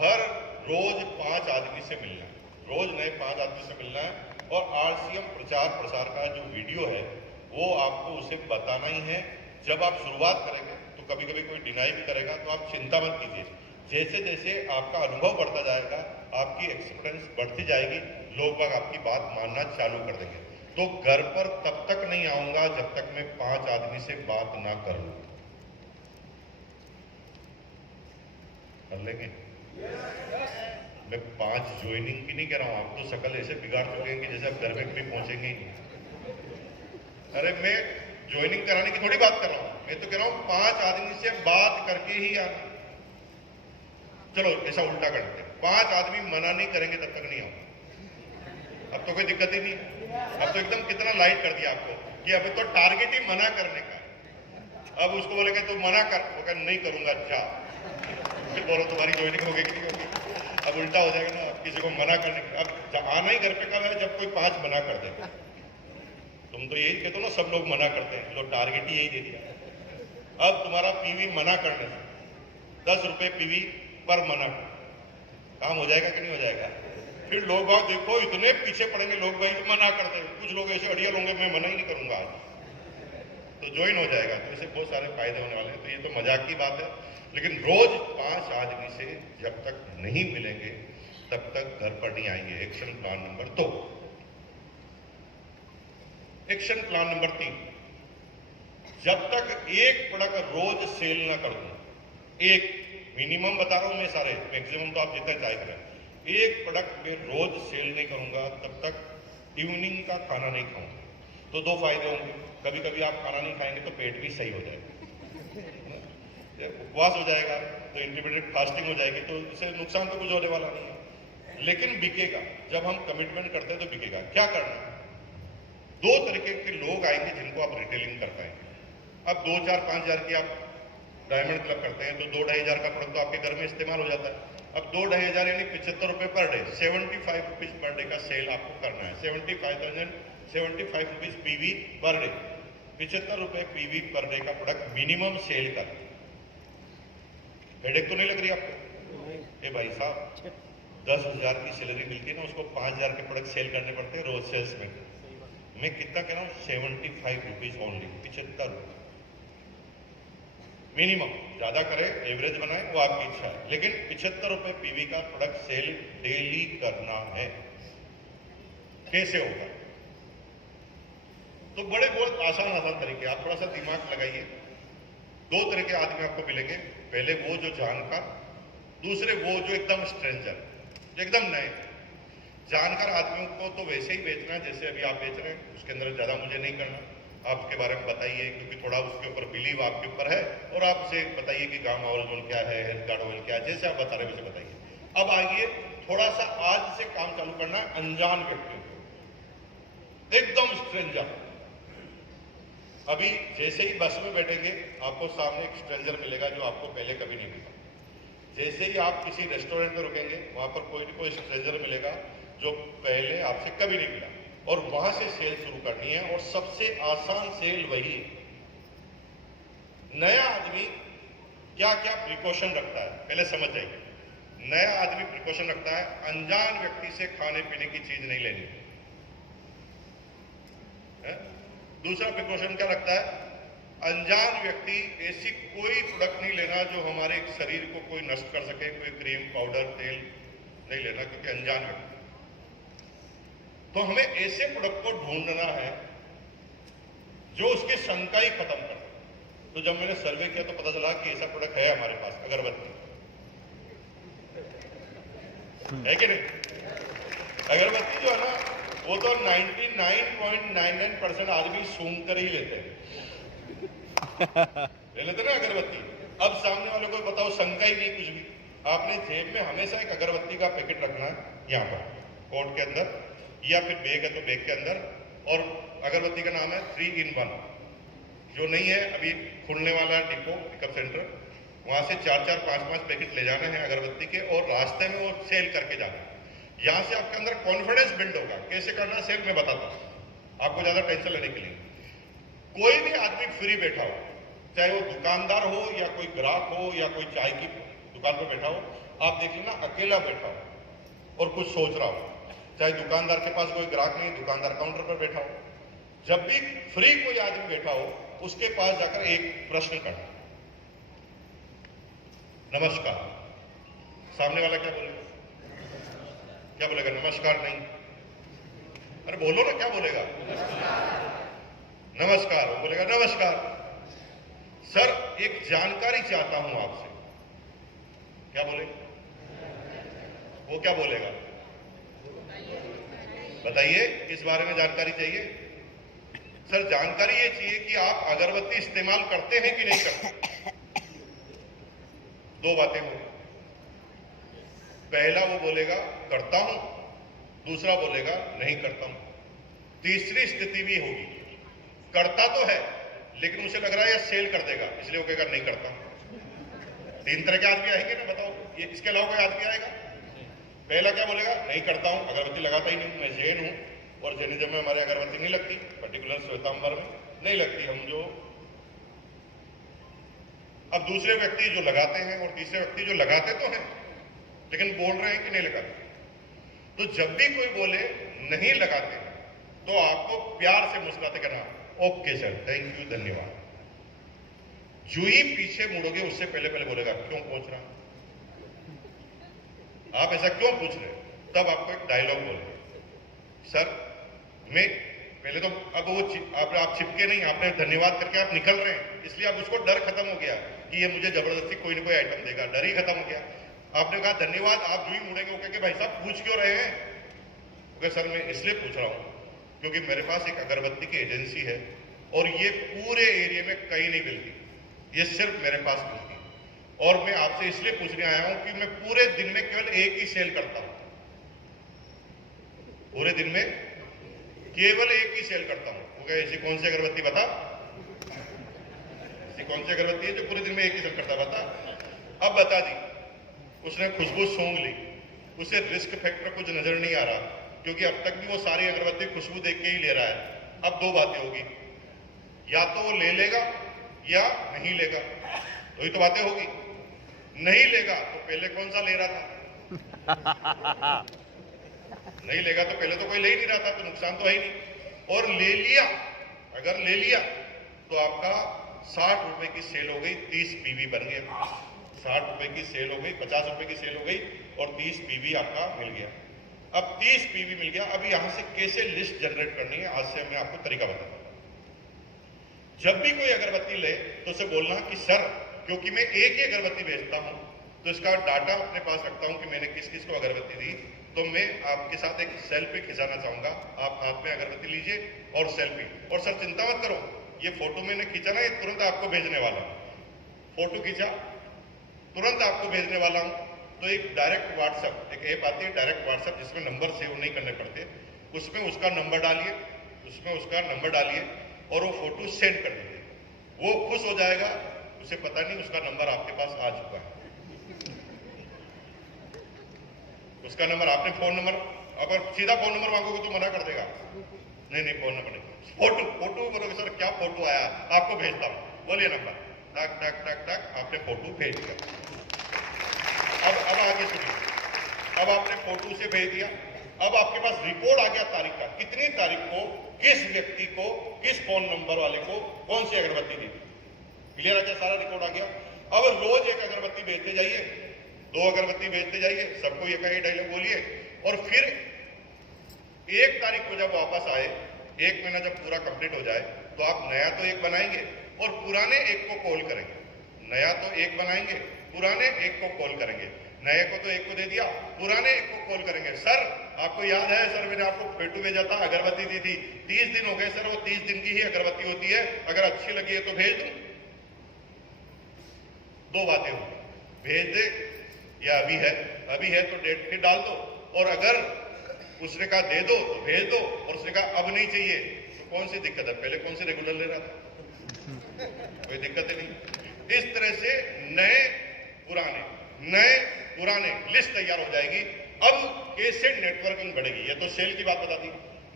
हर रोज 5 आदमी से मिलना है, रोज नए 5 आदमी से मिलना है। और आरसीएम प्रचार प्रसार का जो वीडियो है वो आपको उसे बताना ही है। जब आप शुरुआत करेंगे तो कभी कभी कोई डिनाई भी करेगा, तो आप चिंता मत कीजिए, जैसे जैसे आपका अनुभव बढ़ता जाएगा, आपकी एक्सपीरियंस बढ़ती जाएगी, लोग बाग आपकी बात मानना चालू कर देंगे। तो घर पर तब तक नहीं आऊंगा जब तक मैं 5 आदमी से बात ना कर लूं। कर लेंगे? मैं 5 ज्वाइनिंग की नहीं कह रहा हूं, आप तो शकल ऐसे बिगाड़ चुके हैं कि जैसे आप घर में कभी पहुंचेंगे ही नहीं। अरे मैं ज्वाइनिंग कराने की थोड़ी बात कर रहा हूं, मैं तो कह रहा हूं 5 आदमी से बात करके ही आना। चलो ऐसा उल्टा करते हैं, 5 आदमी मना नहीं करेंगे तब तक नहीं आऊंगा। अब तो कोई दिक्कत ही नहीं, अब तो एकदम कितना लाइट कर दिया आपको कि अब तो टारगेट ही मना करने का। अब उसको बोलेंगे तो मना कर, वो कहे नहीं करूंगा, जा, फिर बोलो तुम्हारी ज्वाइनिंग होगी कि नहीं होगी। अब उल्टा हो जाएगा ना, अब किसी को मना करने का, अब आना ही घर पे कब है जब कोई 5 मना कर दे। तो तुम तो यही कहते हो ना, सब लोग मना करते हैं, तो टारगेट ही यही दे दिया। अब तुम्हारा पीवी मना करने से 10 रुपए पीवी पर मना काम हो जाएगा कि नहीं हो जाएगा? फिर लोग बात देखो इतने पीछे पड़ेंगे लोग भाई, मना करते हैं। कुछ लोग ऐसे अड़ियल होंगे, मैं मना ही नहीं करूंगा आज, तो ज्वाइन हो जाएगा। तो इससे बहुत सारे फायदे होने वाले हैं। तो ये तो मजाक की बात है, लेकिन रोज 5 आदमी से जब तक नहीं मिलेंगे तब तक घर पर नहीं आएंगे। Action plan number 2। Action plan number 3, जब तक एक प्रोडक्ट रोज सेल ना कर दूं, एक मिनिमम बता रहा हूं मैं, सारे मैक्सिमम तो आप जितना चाहे करें, एक प्रोडक्ट में रोज सेल नहीं करूंगा तब तक इवनिंग का खाना नहीं खाऊंगा। तो 2 फायदे होंगे, कभी कभी आप खाना नहीं खाएंगे तो पेट भी सही हो जाएगा, उपवास हो जाएगा, तो इंटरमीडिएट फास्टिंग हो जाएगी, तो इससे नुकसान तो कुछ होने वाला नहीं है, लेकिन बिकेगा। जब हम कमिटमेंट करते हैं तो बिकेगा। क्या करना? 2 तरीके के लोग आएंगे जिनको आप रिटेलिंग कर पाएंगे। अब 2, 4, 5 हजार की आप डायमंड क्लब करते हैं तो 2-2.5 हजार का प्रोडक्ट तो आपके घर में इस्तेमाल हो जाता है। अब 2-2.5 हजार यानी 75 रुपए per day, 75 rupees per day का सेल आपको करना है। 75 रुपीज पीवी पर डे, 75 रुपए पीवी पर डे का प्रोडक्ट मिनिमम सेल कर। हेडेक तो नहीं लग रही आपको? ए भाई साहब, 10,000 की सैलरी मिलती है ना, उसको 5,000 के प्रोडक्ट सेल करने पड़ते हैं रोज सेल्स में। मैं कितना कह रहा हूँ? 75 रुपीज ओनली, 75 रुपए मिनिमम। ज्यादा करे, एवरेज बनाए, वो आपकी इच्छा है, लेकिन 75 रुपए पीवी का प्रोडक्ट सेल डेली करना है। कैसे होगा? तो बड़े बहुत आसान तरीके, आप थोड़ा सा दिमाग लगाइए। 2 तरह के आदमी आपको मिलेंगे, पहले वो जो जानकार, दूसरे वो जो एकदम स्ट्रेंजर, जो एकदम नए। जानकार आदमियों को तो वैसे ही बेचना है जैसे अभी आप बेच रहे हैं, उसके अंदर ज्यादा मुझे नहीं करना। आप उसके बारे में बताइए, क्योंकि थोड़ा उसके ऊपर बिलीव आपके ऊपर है, और आप उसे बताइए कि गामा ऑयल क्या है, हेल्थ कार्ड ऑयल क्या है, जैसे आप बता रहे वैसे बताइए। अब आइए थोड़ा सा आज से काम चालू करना है अनजान व्यक्तियों को, एकदम स्ट्रेंजर। अभी जैसे ही बस में बैठेंगे आपको सामने एक स्ट्रेंजर मिलेगा जो आपको पहले कभी नहीं मिला। जैसे ही आप किसी रेस्टोरेंट में रुकेंगे वहां पर कोई न कोई स्ट्रेंजर मिलेगा जो पहले आपसे कभी नहीं मिला, और वहां से सेल शुरू करनी है। और सबसे आसान सेल वही है। नया आदमी क्या क्या प्रिकॉशन रखता है पहले समझ जाइए। नया आदमी प्रिकॉशन रखता है, अनजान व्यक्ति से खाने पीने की चीज नहीं लेनी है। दूसरा प्रिकॉशन क्या रखता है? अनजान व्यक्ति ऐसी कोई प्रोडक्ट नहीं लेना जो हमारे शरीर को कोई नष्ट कर सके, कोई क्रीम, पाउडर, तेल नहीं लेना, क्योंकि अनजान व्यक्ति। तो हमें ऐसे प्रोडक्ट को ढूंढना है जो उसकी शंका ही खत्म कर दे। तो जब मैंने सर्वे किया तो पता चला कि ऐसा प्रोडक्ट है हमारे पास, अगरबत्ती है कि नहीं? अगरबत्ती जो है ना, वो तो 99.99% आदमी सूंघ कर ही लेते हैं, ले लेते ना अगरबत्ती। अब सामने वाले को बताओ, शंका ही नहीं कुछ भी। आपने जेब में हमेशा एक अगरबत्ती का पैकेट रखना है, यहाँ पर कोट के अंदर, या फिर बैग है तो बैग के अंदर। और अगरबत्ती का नाम है 3 in 1। जो नहीं है अभी खुलने वाला डिपो पिकअप सेंटर, वहां से 4-4, 5-5 पैकेट ले जाने हैं अगरबत्ती के, और रास्ते में वो सेल करके जाना है। यहां से आपके अंदर कॉन्फिडेंस बिल्ड होगा। कैसे करना सेल मैं बताता हूं आपको, ज्यादा टेंशन लेने के लिए। कोई भी आदमी फ्री बैठा हो, चाहे वो दुकानदार हो या कोई ग्राहक हो या कोई चाय की दुकान पर बैठा हो, आप देख लेना अकेला बैठा हो और कुछ सोच रहा हो, चाहे दुकानदार के पास कोई ग्राहक नहीं, दुकानदार काउंटर पर बैठा हो, जब भी फ्री कोई आदमी बैठा हो उसके पास जाकर एक प्रश्न करना, नमस्कार। सामने वाला क्या बोलेगा? क्या बोलेगा? नमस्कार नहीं। अरे बोलो ना, क्या बोलेगा? नमस्कार। वो बोलेगा नमस्कार सर, एक जानकारी चाहता हूं आपसे। क्या बोलेगा? वो क्या बोलेगा? बताइए, किस बारे में जानकारी चाहिए? सर जानकारी ये चाहिए कि आप अगरबत्ती इस्तेमाल करते हैं कि नहीं करते। 2 बातें होंगी। पहला वो बोलेगा करता हूं, दूसरा बोलेगा नहीं करता हूं। तीसरी स्थिति भी होगी, करता तो है लेकिन उसे लग रहा है ये सेल कर देगा, इसलिए वो कहेगा नहीं करता। 3 तरह के आदमी आएंगे ना, बताओ, ये इसके अलावा कोई आदमी आएगा? पहला क्या बोलेगा? नहीं करता हूं, अगरबत्ती लगाता ही नहीं, मैं जैन हूं, और जैनिज्म में हमारे अगरबत्ती नहीं लगती, पर्टिकुलर श्वेतांबर में नहीं लगती। हम जो अब दूसरे व्यक्ति जो लगाते हैं और तीसरे व्यक्ति जो लगाते तो हैं लेकिन बोल रहे हैं कि नहीं लगाते, तो जब भी कोई बोले नहीं लगाते हैं तो आपको प्यार से मुस्कुराते कहना ओके सर, थैंक यू, धन्यवाद। जो ही पीछे मुड़ोगे उससे पहले पहले बोलेगा क्यों पूछ रहा, आप ऐसा क्यों पूछ रहे, तब आपको एक डायलॉग बोलेंगे, सर मैं पहले तो अब वो आप चिपके नहीं, आपने धन्यवाद करके आप निकल रहे हैं, इसलिए अब उसको डर खत्म हो गया कि ये मुझे जबरदस्ती कोई ना कोई आइटम देगा, डर ही खत्म हो गया। आपने कहा धन्यवाद, आप जो ही मुड़ेंगे वो कहेंगे भाई साहब पूछ क्यों रहे हैं, क्योंकि सर मैं इसलिए पूछ रहा हूं क्योंकि मेरे पास एक अगरबत्ती की एजेंसी है और ये पूरे एरिया में कहीं नहीं मिलती, ये सिर्फ मेरे पास मिलती है। और मैं आपसे इसलिए पूछने आया हूं कि मैं पूरे दिन में केवल एक ही सेल करता हूं, पूरे दिन में केवल एक ही सेल करता हूं। वो कहे ऐसी कौन सी अगरबत्ती बता, ऐसी कौन सी अगरबत्ती है जो पूरे दिन में एक ही सेल करता, बता। अब बता दी, उसने खुशबू सूंघ ली, उसे रिस्क फैक्टर कुछ नजर नहीं आ रहा क्योंकि अब तक भी वो सारी अगरबत्ती खुशबू देख के ही ले रहा है। अब दो बातें होगी, या तो वो ले लेगा या नहीं लेगा, तो ही तो बातें होगी। नहीं लेगा तो पहले कौन सा ले रहा था नहीं लेगा तो पहले तो कोई ले ही नहीं रहा था, तो नुकसान तो है ही नहीं। और ले लिया, अगर ले लिया तो आपका 60 रुपए की सेल हो गई, 30 पीवी बन गया। 60 रुपए की सेल हो गई, 50 रुपए की सेल हो गई और 30 पीवी आपका मिल गया। अब 30 पीवी मिल गया, अब यहां से कैसे लिस्ट जनरेट करनी है, आज से मैं आपको तरीका बताता हूं। जब भी कोई अगरबत्ती ले तो उसे बोलना कि सर क्योंकि मैं एक ही अगरबत्ती बेचता हूं तो इसका डाटा अपने पास रखता हूं कि मैंने किस किस को अगरबत्ती दी, तो मैं आपके साथ एक सेल्फी खिंचाना चाहूंगा। आप हाथ में अगरबत्ती लीजिए और सेल्फी, और सर चिंता मत करो, ये फोटो मैंने खींचा ना, ये तुरंत आपको भेजने वाला हूं। फोटो खींचा, तुरंत आपको भेजने वाला हूं। तो एक डायरेक्ट व्हाट्सएप, एक ऐप आती है डायरेक्ट व्हाट्सएप जिसमें नंबर सेव नहीं करने पड़ते, उसमें उसका नंबर डालिए, उसमें उसका नंबर डालिए और वो फोटो सेंड कर दीजिए। वो खुश हो जाएगा, उसे पता नहीं उसका नंबर आपके पास आ चुका है। उसका नंबर, आपने फोन नंबर, अगर सीधा फोन नंबर मांगोगे तो मना कर देगा, नहीं नहीं फोन नंबर नहीं, फोटो फोटो बोलोगे सर क्या फोटो आया, आपको भेजता हूं, बोलिए नंबर, टक टक टक टक, आपने फोटो भेज दिया। अब आगे सुनिए, अब आपने फोटो से भेज दिया, अब आपके पास रिकॉर्ड आ गया तारीख का, कितनी तारीख को किस व्यक्ति को किस फोन नंबर वाले को कौन सी अगरबत्ती दी। क्लियर है क्या, सारा रिकॉर्ड आ गया। अब रोज एक अगरबत्ती बेचते जाइए, 2 अगरबत्ती बेचते जाइए, सबको एक ही डायलॉग बोलिए, और फिर 1 तारीख को जब वापस आए, 1 महीना जब पूरा कंप्लीट हो जाए तो आप नया तो एक बनाएंगे और पुराने एक को कॉल करेंगे। नया तो एक बनाएंगे, पुराने एक को कॉल करेंगे। नए को तो एक को दे दिया, पुराने एक को कॉल करेंगे, सर आपको याद है सर मैंने आपको फोटो भेजा था, अगरबत्ती दी थी, 30 दिन हो गए सर, वो 30 दिन की ही अगरबत्ती होती है, अगर अच्छी लगी है तो भेज दूं। 2 बातें होंगी, भेज दे या अभी है तो डेट फिर डाल दो, और अगर उसने कहा दे दो तो भेज दो, और उसने कहा अब नहीं चाहिए तो कौन सी दिक्कत है, पहले कौन सी रेगुलर ले रहा था, कोई दिक्कत ही नहीं। इस तरह से नए पुराने लिस्ट तैयार हो जाएगी। अब कैसे नेटवर्किंग बढ़ेगी, ये तो सेल की बात बता दी।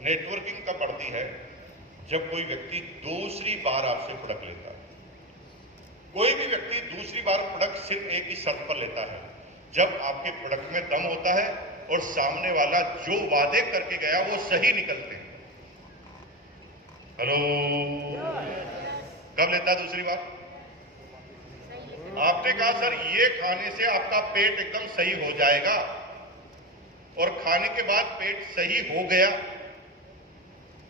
नेटवर्किंग कब बढ़ती है, जब कोई व्यक्ति दूसरी बार आपसे प्रोडक्ट लेता है। कोई भी व्यक्ति दूसरी बार प्रोडक्ट सिर्फ एक ही शर्त पर लेता है, जब आपके प्रोडक्ट में दम होता है और सामने वाला जो वादे करके गया वो सही निकलते हैं। हेलो, कब लेता है दूसरी बार? आपने कहा सर ये खाने से आपका पेट एकदम सही हो जाएगा, और खाने के बाद पेट सही हो गया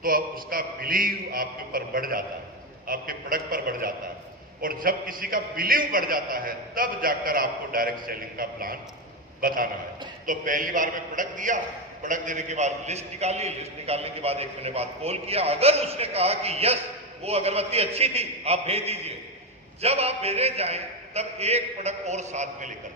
तो अब उसका बिलीव आपके ऊपर बढ़ जाता है, आपके प्रोडक्ट पर बढ़ जाता है। और जब किसी का बिलीव बढ़ जाता है तब जाकर आपको डायरेक्ट सेलिंग का प्लान बताना है। तो पहली बार में प्रोडक्ट दिया, प्रोडक्ट देने के बाद लिस्ट निकाली, लिस्ट निकालने के बाद 1 महीने बाद कॉल किया, अगर उसने कहा कि यस वो अगरबत्ती अच्छी थी आप भेज दीजिए, जब आप भेजने जाएं तब एक प्रोडक्ट और साथ में लेकर,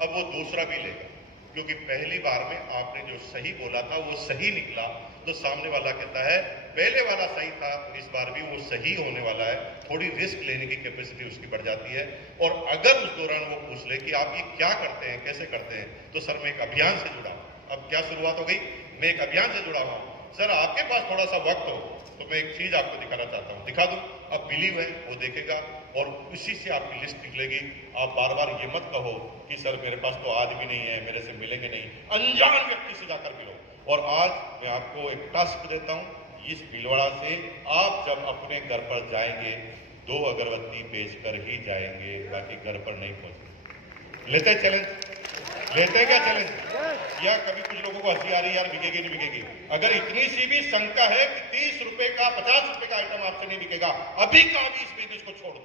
अब वो दूसरा भी लेगा, क्योंकि पहली बार में आपने जो सही बोला था वो सही निकला, तो सामने वाला कहता है पहले वाला सही था, इस बार भी वो सही होने वाला है। थोड़ी रिस्क लेने की कैपेसिटी उसकी बढ़ जाती है। और अगर उस दौरान वो पूछ ले कि आप ये क्या करते हैं, कैसे करते हैं, तो सर मैं एक अभियान से जुड़ा हूं। अब क्या शुरुआत हो गई, मैं एक अभियान से जुड़ा हुआ हूं, सर आपके पास थोड़ा सा वक्त हो तो मैं एक चीज आपको दिखाना चाहता हूं, दिखा दूं। अब बिलीव है, वो देखेगा और उसी से आपकी लिस्ट निकलेगी। आप बार बार ये मत कहो कि सर मेरे पास तो आदमी नहीं है, मेरे से मिलेंगे नहीं। अनजान व्यक्ति से जाकर मिलो। और आज मैं आपको एक टास्क देता हूं, इस भीलवाड़ा से आप जब अपने घर पर जाएंगे 2 अगरबत्ती बेचकर ही जाएंगे, बाकी घर पर नहीं पहुंचेंगे। लेते हैं चैलेंज? लेते हैं क्या चैलेंज? या कभी कुछ लोगों को हंसी आ रही यार बिकेगी नहीं बिकेगी? अगर इतनी सी भी शंका है कि 30 रुपए का 50 रुपए का आइटम आपसे नहीं बिकेगा, अभी का अभी इस बिजनेस को छोड़ दो।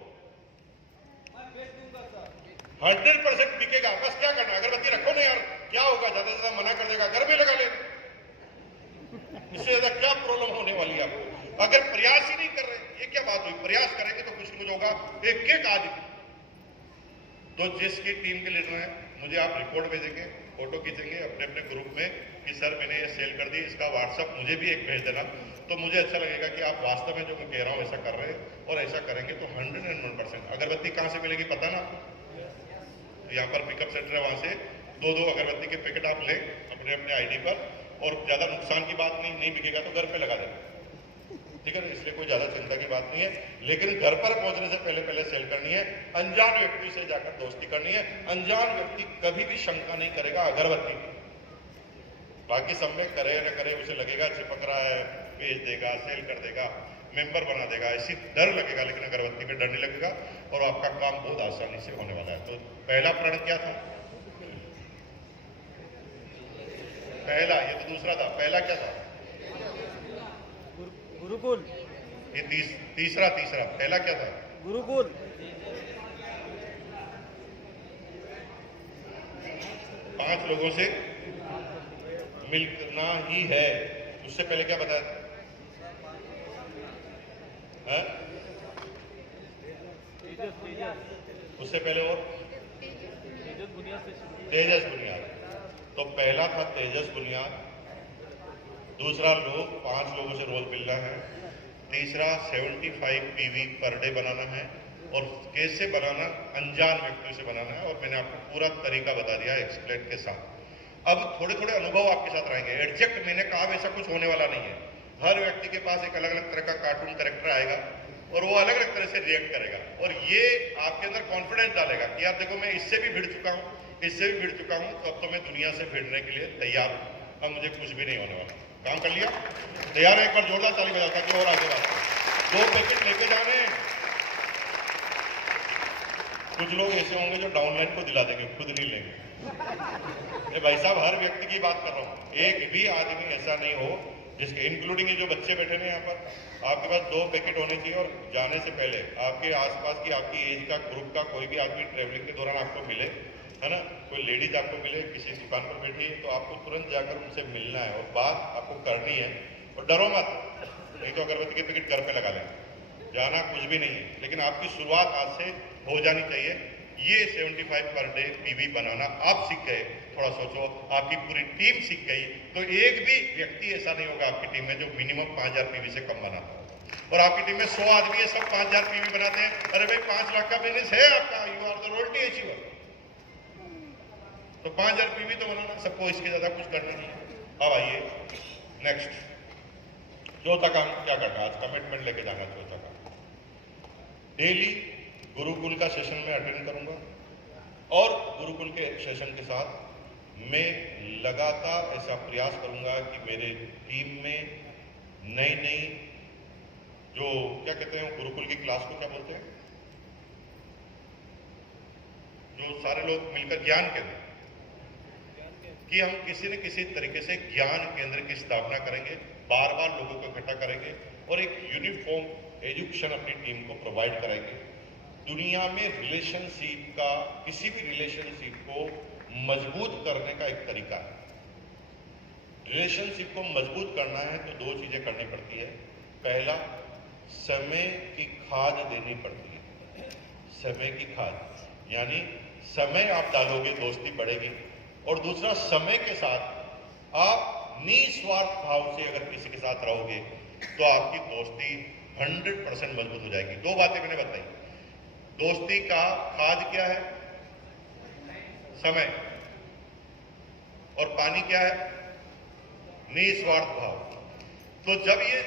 100% बिकेगा। बस क्या करना, अगरबत्ती रखो ना यार, क्या होगा, ज्यादा से ज्यादा मना कर देगा, घर में लगा ले। इससे ज्यादा क्या प्रॉब्लम होने वाली है आपको? अगर प्रयास ही नहीं कर रहे, ये क्या बात हुई? प्रयास करेंगे तो कुछ न कुछ होगा। एक एक आदमी तो जिसकी टीम के लीडर है, मुझे आप रिपोर्ट भेजेंगे, फोटो खींचेंगे अपने अपने ग्रुप में कि सर मैंने ये सेल कर दी, इसका व्हाट्सअप मुझे भी एक भेज देना। तो मुझे अच्छा लगेगा कि आप वास्तव में जो मैं कह रहा हूं ऐसा कर रहे हैं। और ऐसा करेंगे तो 101% अगरबत्ती कहां से मिलेगी पता ना आपको? तो यहाँ पर पिकअप सेंटर है, वहां से 2-2 अगरबत्ती के पैकेट आप लें अपने अपने आईडी पर। और ज्यादा नुकसान की बात नहीं बिकेगा तो घर पे लगा देना, ठीक है ना? इसलिए कोई ज्यादा चिंता की बात नहीं है। लेकिन घर पर पहुंचने से पहले पहले सेल करनी है। अनजान व्यक्ति से जाकर दोस्ती करनी है। अनजान व्यक्ति कभी भी शंका नहीं करेगा अगरबत्ती। बाकी सब में करे न करे, उसे लगेगा चिपक रहा है, बेच देगा, सेल कर देगा, मेंबर बना देगा, ऐसी डर लगेगा। लेकिन अगरबत्ती पे डर नहीं लगेगा और आपका काम बहुत आसानी से होने वाला है। तो पहला प्रण क्या था? पहला, ये तो दूसरा था, पहला क्या था? गुरुकुल। ये तीसरा पहला क्या था? गुरुकुल। 5 लोगों से मिलना ही है। उससे पहले क्या बताया? उससे पहले वो तेजस बुनियाद। तो पहला था तेजस बुनियाद, दूसरा 5 लोगों से रोज मिलना है, तीसरा 75 पीवी पर डे बनाना है। और कैसे बनाना? अनजान व्यक्तियों से बनाना है। और मैंने आपको पूरा तरीका बता दिया एक्सप्लेन के साथ। अब थोड़े थोड़े अनुभव आपके साथ रहेंगे। एग्जैक्ट मैंने कहा वैसा कुछ होने वाला नहीं है। हर व्यक्ति के पास एक अलग अलग तरह का कार्टून कैरेक्टर आएगा और वो अलग अलग तरह से रिएक्ट करेगा। और ये आपके अंदर कॉन्फिडेंस डालेगा कि यार देखो मैं इससे भी भिड़ चुका हूँ, इससे भी भिड़ चुका हूँ, तो अब तो मैं दुनिया से भिड़ने के लिए तैयार हूँ। अब मुझे कुछ भी नहीं होने वाला। काम कर लिया? तैयार है? एक बार जोरदार ताली बजाता कि और आगे बात। 2 पैकेट लेके जाने। कुछ लोग ऐसे होंगे जो डाउनलाइन को दिला देंगे, खुद नहीं लेंगे। भाई साहब, हर व्यक्ति की बात कर रहा हूं। एक भी आदमी ऐसा नहीं हो जिसके, इंक्लूडिंग ये जो बच्चे बैठे हैं यहाँ पर, आपके पास 2 पैकेट होने चाहिए। और जाने से पहले आपके आसपास की आपकी एज का ग्रुप का कोई भी आदमी ट्रेवलिंग के दौरान आपको मिले, है ना, कोई लेडीज आपको मिले किसी दुकान पर बैठी है, तो आपको तुरंत जाकर उनसे मिलना है और बात आपको करनी है। और डरो मत, नहीं तो अगरबत्ती के पैकेट घर पे लगा लें, जाना कुछ भी नहीं है। लेकिन आपकी शुरुआत आज से हो जानी चाहिए। ये 75 पर डे पीवी बनाना आप सीख गए, थोड़ा सोचो, आपकी पूरी टीम सीख गई, तो एक भी व्यक्ति ऐसा नहीं होगा आपकी टीम में जो मिनिमम 5000 पीवी से कम बनाता हो। और आपकी टीम में 100 आदमी है, सब 5000 पीवी बनाते हैं। अरे भाई 5 लाख का बिजनेस है आपका, you are the royalty achiever. तो 5000 पीवी तो बनाना सबको, इसके ज्यादा कुछ करना नहीं है। अब आइए नेक्स्ट, चौथा काम क्या करना? आज कमिटमेंट लेके जाना। चौथा काम, डेली गुरुकुल का सेशन में अटेंड करूंगा और गुरुकुल के सेशन के साथ मैं लगातार ऐसा प्रयास करूंगा कि मेरे टीम में नई नई, जो क्या कहते हैं गुरुकुल की क्लास को क्या बोलते हैं, जो सारे लोग मिलकर ज्ञान केंद्र, कि हम किसी न किसी तरीके से ज्ञान केंद्र की स्थापना करेंगे, बार बार लोगों को इकट्ठा करेंगे और एक यूनिफॉर्म एजुकेशन अपनी टीम को प्रोवाइड कराएंगे। दुनिया में रिलेशनशिप का, किसी भी रिलेशनशिप को मजबूत करने का एक तरीका है। रिलेशनशिप को मजबूत करना है तो 2 चीजें करनी पड़ती है। पहला, समय की खाद देनी पड़ती है। समय की खाद, यानी समय आप डालोगे दोस्ती बढ़ेगी। और दूसरा, समय के साथ आप निस्वार्थ भाव से अगर किसी के साथ रहोगे तो आपकी दोस्ती 100% मजबूत हो जाएगी। 2 बातें मैंने बताई। दोस्ती का खाद क्या है? समय। और पानी क्या है? निस्वार्थ भाव। तो जब ये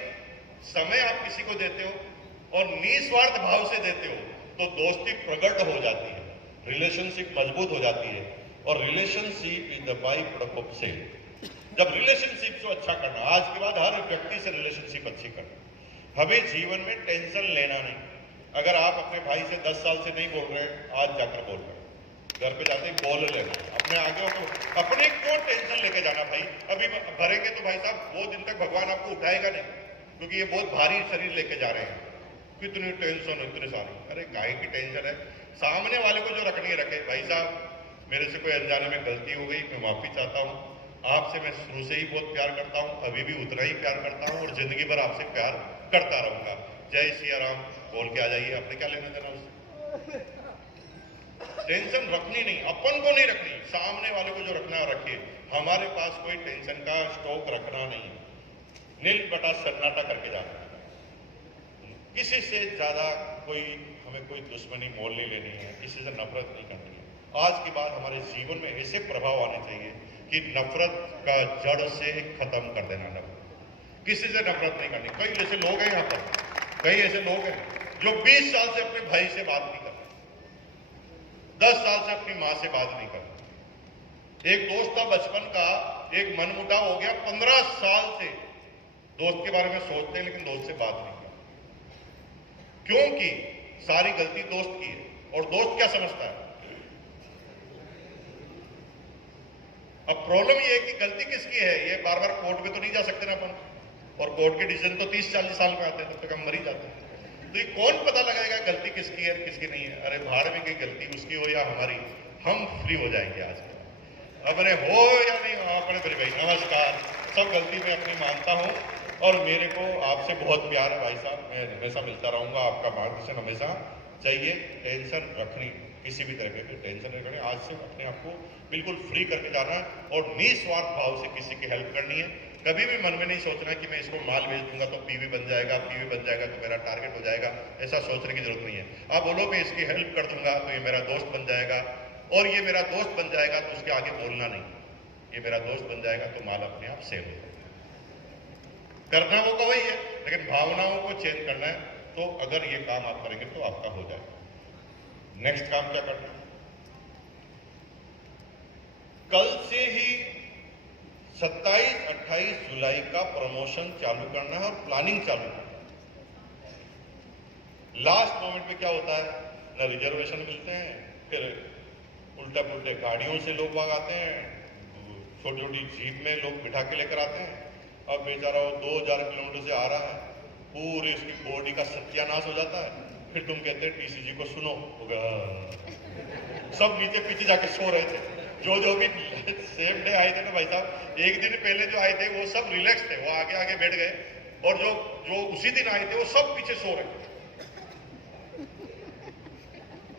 समय आप किसी को देते हो और निस्वार्थ भाव से देते हो तो दोस्ती प्रकट हो जाती है, रिलेशनशिप मजबूत हो जाती है। और relationship is the by product of sale. जब रिलेशनशिप को अच्छा करना, आज के बाद हर व्यक्ति से रिलेशनशिप अच्छी करना। हमें जीवन में टेंशन लेना नहीं। अगर आप अपने भाई से 10 साल से नहीं बोल रहे हैं, आज जाकर बोल रहे हैं, घर पे जाते ही बोल लेना, अपने आगे को अपने क्यों टेंशन लेके जाना भाई। अभी भरेंगे तो भाई साहब वो दिन तक भगवान आपको उठाएगा नहीं, क्योंकि ये बहुत भारी शरीर लेके जा रहे हैं। कितनी टेंशन है, इतने सारी, अरे काहे की टेंशन है। सामने वाले को जो रखनी है रखे। भाई साहब मेरे से कोई अनजाने में गलती हो गई, मैं माफी चाहता हूँ। आपसे मैं शुरू से ही बहुत प्यार करता हूँ, अभी भी उतना ही प्यार करता हूँ और जिंदगी भर आपसे प्यार करता रहूंगा। जय सिया राम बोल के आ जाइए। आपने क्या लेना देना उससे? टेंशन रखनी नहीं, अपन को नहीं रखनी, सामने वाले को जो रखना है रखिए। हमारे पास कोई टेंशन का स्टॉक रखना नहीं, नील बटा सन्नाटा करके जाना। किसी से ज्यादा हमें कोई दुश्मनी मोल नहीं लेनी है, किसी से नफरत नहीं करनी है। आज के बाद हमारे जीवन में ऐसे प्रभाव आने चाहिए कि नफरत का जड़ से खत्म कर देना। नफरत, किसी से नफरत नहीं करनी। कई ऐसे लोग हैं यहाँ पर, कई ऐसे लोग हैं जो 20 साल से अपने भाई से बात नहीं करते, 10 साल से अपनी मां से बात नहीं करते। एक दोस्त था बचपन का, एक मनमुटाव हो गया, 15 साल से दोस्त के बारे में सोचते हैं लेकिन दोस्त से बात नहीं करते, क्योंकि सारी गलती दोस्त की है। और दोस्त क्या समझता है? अब प्रॉब्लम ये है कि गलती किसकी है, ये बार बार कोर्ट में तो नहीं जा सकते ना अपन, और कोर्ट के डिसीजन तो 30-40 साल में आते हैं, तब तक हम मर ही जाते हैं। तो ये कौन पता लगाएगा गलती किसकी है किसकी नहीं है? अरे भाड़ में कोई गलती उसकी हो या हमारी, हम फ्री हो जाएंगे आज। अपने हो या नहीं हो, अपने मेरे भाई नमस्कार, सब गलती मैं अपनी मानता हूँ और मेरे को आपसे बहुत प्यार है भाई साहब। मैं हमेशा मिलता रहूंगा, आपका मार्गदर्शन हमेशा चाहिए। टेंशन रखनी, किसी भी तरह की टेंशन नहीं रखनी। आज से अपने आप को बिल्कुल फ्री करके जाना है और निस्वार्थ भाव से किसी की हेल्प करनी है। कभी भी मन में नहीं सोचना कि मैं इसको माल बेच दूंगा तो पीवी बन जाएगा, पीवी बन जाएगा तो मेरा टारगेट हो जाएगा। ऐसा सोचने की जरूरत नहीं है। आप बोलो मैं इसकी हेल्प कर दूंगा तो ये मेरा दोस्त बन जाएगा, और ये मेरा दोस्त बन जाएगा तो उसके आगे बोलना नहीं, ये मेरा दोस्त बन जाएगा तो माल अपने आप सेल हो जाएगा। करना वो का वही है, लेकिन भावनाओं को चेंज करना है। तो अगर ये काम आप करेंगे तो आपका हो जाएगा। नेक्स्ट काम क्या करना है? कल से ही 27-28 जुलाई का प्रमोशन चालू करना है और प्लानिंग चालू करना है। लास्ट मोमेंट पे क्या होता है, ना रिजर्वेशन मिलते हैं, फिर उल्टा पुल्टे गाड़ियों से लोग भाग आते हैं, छोटी छोटी जीप में लोग बिठा के लेकर आते हैं। अब बेचारा वो 2000 किलोमीटर से आ रहा है, पूरी उसकी बॉडी का सत्यानाश हो जाता है। फिर तुम कहते हैं टीसीजी को सुनो, होगा सब नीचे पीछे जाके सो रहे थे। जो भी सेम डे आए थे ना भाई साहब, एक दिन पहले जो आए थे वो सब रिलैक्स थे, वो आगे आगे बैठ गए, और जो उसी दिन आए थे वो सब पीछे सो रहे थे।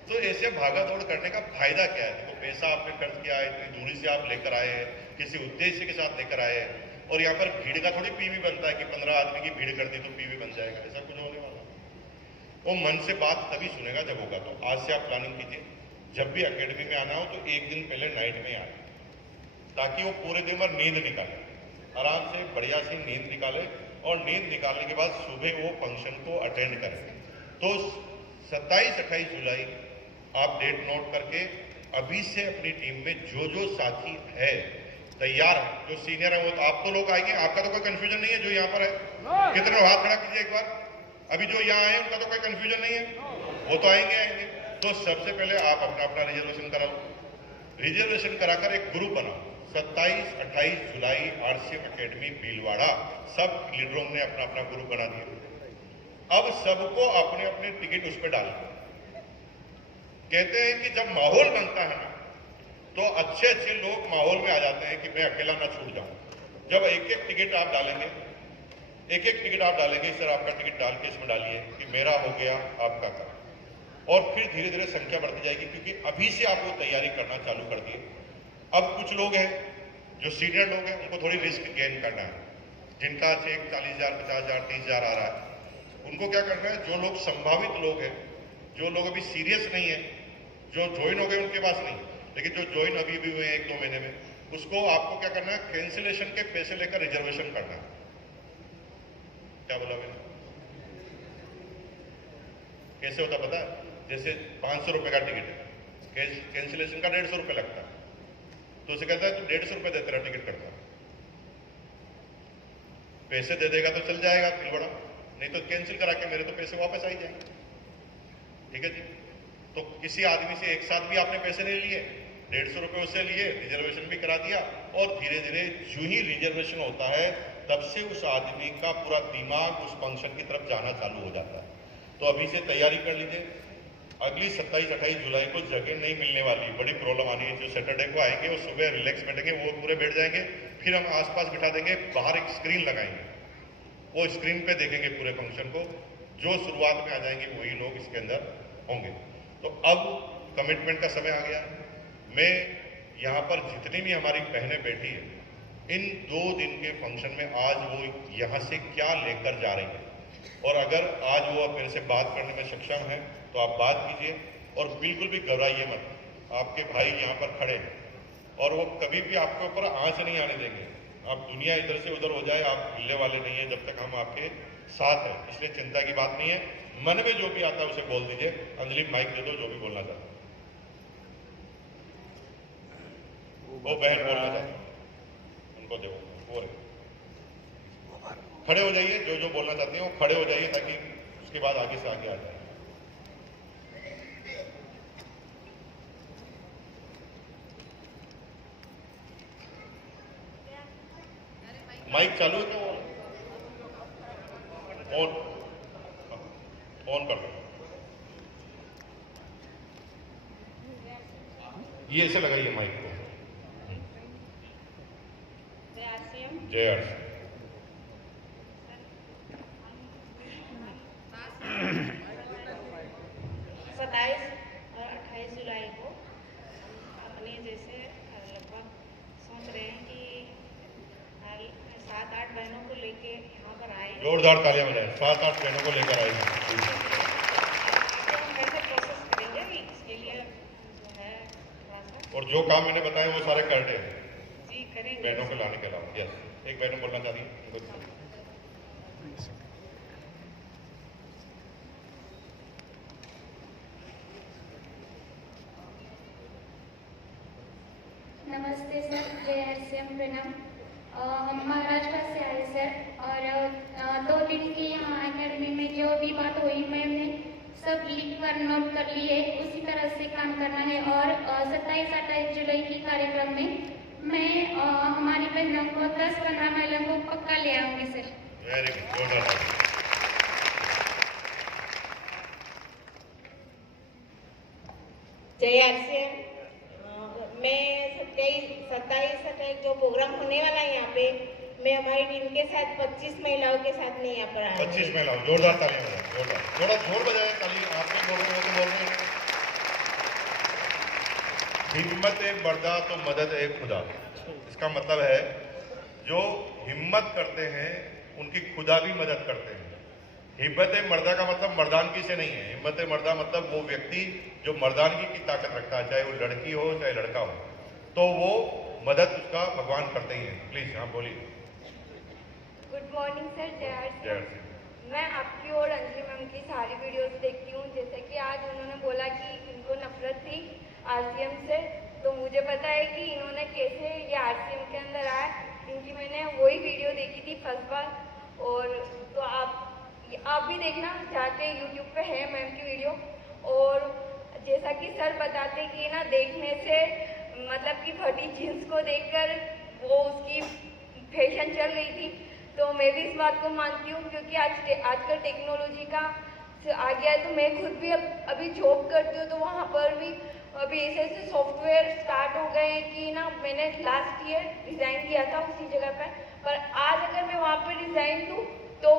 तो ऐसे भागा दौड़ करने का फायदा क्या है? देखो, पैसा आपने खर्च किया है, इतनी दूरी से आप लेकर आए, किसी उद्देश्य के साथ लेकर आए, और यहाँ पर भीड़ का थोड़ी पीवी बनता है कि 15 आदमी की भीड़ कर दी तो पीवी बन जाएगा, ऐसा कुछ होने वाला। वो मन से बात तभी सुनेगा जब होगा। तो आज से आप प्लानिंग कीजिए, जब भी एकेडमी में आना हो तो एक दिन पहले नाइट में आए, ताकि वो पूरे दिन भर नींद निकाले, आराम से बढ़िया सी नींद निकाले, और नींद निकालने के बाद सुबह वो फंक्शन को अटेंड करें। तो 27-28 जुलाई आप डेट नोट करके अभी से अपनी टीम में जो साथी है तैयार है, जो सीनियर है, वो तो आप तो लोग आएंगे, आपका तो कोई कंफ्यूजन नहीं है। जो यहाँ पर है कितने हाथ खड़ा कीजिए एक बार। अभी जो यहाँ आए उनका तो कोई कंफ्यूजन नहीं है, वो तो आएंगे। तो सबसे पहले आप अपना रिजर्वेशन कराओ, रिजर्वेशन कराकर एक ग्रुप बनाओ। 27-28 जुलाई आरसीएम एकेडमी भीलवाड़ा, सब लीडरों ने अपना ग्रुप बना दिया। अब सबको अपने अपने टिकट उस पर डाल। कहते हैं कि जब माहौल बनता है ना तो अच्छे लोग माहौल में आ जाते हैं कि मैं अकेला ना छूट जाऊं। जब एक एक टिकट आप डालेंगे, सर आपका टिकट डाल के इसमें डालिए कि मेरा हो गया, आपका कर, और फिर धीरे धीरे संख्या बढ़ती जाएगी, क्योंकि अभी से आप वो तैयारी करना चालू कर दिए। अब कुछ लोग हैं जो सीनियर लोग हैं, उनको थोड़ी रिस्क गेन करना है, जिनका चेक 40,000, 50,000, 30,000 आ रहा है। उनको क्या करना है, जो लोग संभावित लोग हैं, जो लोग अभी सीरियस नहीं है, जो ज्वाइन हो गए उनके पास नहीं, लेकिन जो ज्वाइन अभी भी हुए 1-2 महीने में, उसको आपको क्या करना है, कैंसिलेशन के पैसे लेकर रिजर्वेशन करना है। क्या बोला मैंने? कैसे होता पता है? जैसे 500 रुपए का टिकट है, कैंसिलेशन का 150 रुपये लगता है, तो उसे कहता है तू 150 रुपये दे, तेरा टिकट कटता। पैसे दे देगा तो चल जाएगा दिल बड़ा, नहीं तो कैंसिल करा के मेरे तो पैसे वापस आ ही जाएंगे। ठीक है जी। तो किसी आदमी से एक साथ भी आपने पैसे नहीं लिए, 150 रुपये उससे लिए, रिजर्वेशन भी करा दिया, और धीरे धीरे जो ही रिजर्वेशन होता है तब से उस आदमी का पूरा दिमाग उस फंक्शन की तरफ जाना चालू हो जाता है। तो अभी से तैयारी कर लीजिए। अगली 27-28 जुलाई को जगह नहीं मिलने वाली, बड़ी प्रॉब्लम आनी है। जो सैटरडे को आएंगे वो सुबह रिलैक्स बैठेंगे, वो पूरे बैठ जाएंगे, फिर हम आसपास बिठा देंगे, बाहर एक स्क्रीन लगाएंगे, वो स्क्रीन पे देखेंगे पूरे फंक्शन को। जो शुरुआत में आ जाएंगे वही लोग इसके अंदर होंगे। तो अब कमिटमेंट का समय आ गया। मैं यहाँ पर जितनी भी हमारी बहनें बैठी है, इन 2 दिन के फंक्शन में आज वो यहाँ से क्या लेकर जा रही है, और अगर आज वो मेरे से बात करने में सक्षम है तो आप बात कीजिए, और बिल्कुल भी घबराइए मत। आपके भाई यहाँ पर खड़े हैं और वो कभी भी आपके ऊपर आंच नहीं आने देंगे। आप दुनिया इधर से उधर हो जाए, आप हिलने वाले नहीं है जब तक हम आपके साथ हैं, इसलिए चिंता की बात नहीं है। मन में जो भी आता है उसे बोल दीजिए। अंजलि माइक दे दो, जो भी बोलना चाहते वो बहन बोलना चाहते उनको दो, वो खड़े हो जाइए। जो जो बोलना चाहते हैं वो खड़े हो जाइए, ताकि उसके बाद आगे से आगे आ जाए। माइक चालू है तो ऑन कर दो। ये ऐसे लगाइए माइक को। जय आर सी। 27 और 28 जुलाई को अपने जैसे लगभग सोच रहे हैं कि 7-8 बहनों को लेके यहाँ पर आए। जोरदार तालियां बजाएं। 7-8 बहनों को लेकर आए। हम कैसे प्रोसेस करेंगे इसके लिए जो है थोड़ा सा, और जो काम मैंने बताए वो सारे कर दे जी करेंगे। बहनों को लाने के अलावा। यस, एक बहन बोलना चाह रही है। नमस्ते सर, जय आरसीएम, प्रणाम। हम महाराष्ट्र से आए सर, और 2 दिन की यहाँ अकेडमी में जो भी बात हुई मैम ने सब लिख कर नोट कर लिए, उसी तरह से काम करना है। और 27-28 जुलाई के कार्यक्रम में मैं हमारी बहनों को 10-15 महिलाओं को पक्का ले आऊंगी सर। Very good. जय आरसीएम। मैं 27-28 जो प्रोग्राम होने वाला है यहाँ पे, मैं हमारी टीम के साथ 25 महिलाओं के साथ में यहाँ पर आई। 25 महिलाओं। जोरदार तालियां बजाएं। जोरदार, थोड़ा जोर बजाएं ताली। आप भी बोल रहे हो तो बोल रहे हैं। हिम्मत ए मर्दा तो मदद ए खुदा। इसका मतलब है जो हिम्मत करते हैं उनकी खुदा भी मदद करते हैं। हिम्मत ए मर्दा का मतलब मर्दानगी से नहीं है। हिम्मत ए मर्दा मतलब वो व्यक्ति जो मर्दानगी की ताकत रखता है, चाहे वो लड़की हो चाहे लड़का हो, तो वो मदद उसका भगवान करते ही है। प्लीज हाँ बोलिए। गुड मॉर्निंग सर, जय जय आरसी। मैं आपकी और अंजलि मैम की सारी वीडियोस देखती हूँ। जैसे कि आज उन्होंने बोला कि इनको नफरत थी आरसीएम से, तो मुझे पता है कि इन्होंने कैसे ये आरसीएम के अंदर आया। इनकी मैंने वही वीडियो देखी थी फर्स्ट बार, और तो आप भी देखना, जाके यूट्यूब पे है मैम की वीडियो। और जैसा कि सर बताते कि ना देखने से मतलब कि फटी जीन्स को देखकर वो उसकी फैशन चल रही थी, तो मैं भी इस बात को मानती हूँ, क्योंकि आजकल टेक्नोलॉजी का आ गया है। तो मैं खुद भी अभी जॉब करती हूँ, तो वहाँ पर भी अभी ऐसे सॉफ्टवेयर स्टार्ट हो गए हैं कि ना मैंने लास्ट ईयर रिज़ाइन किया था उसी जगह पर आज अगर मैं वहाँ पर रिज़ाइन दूँ तो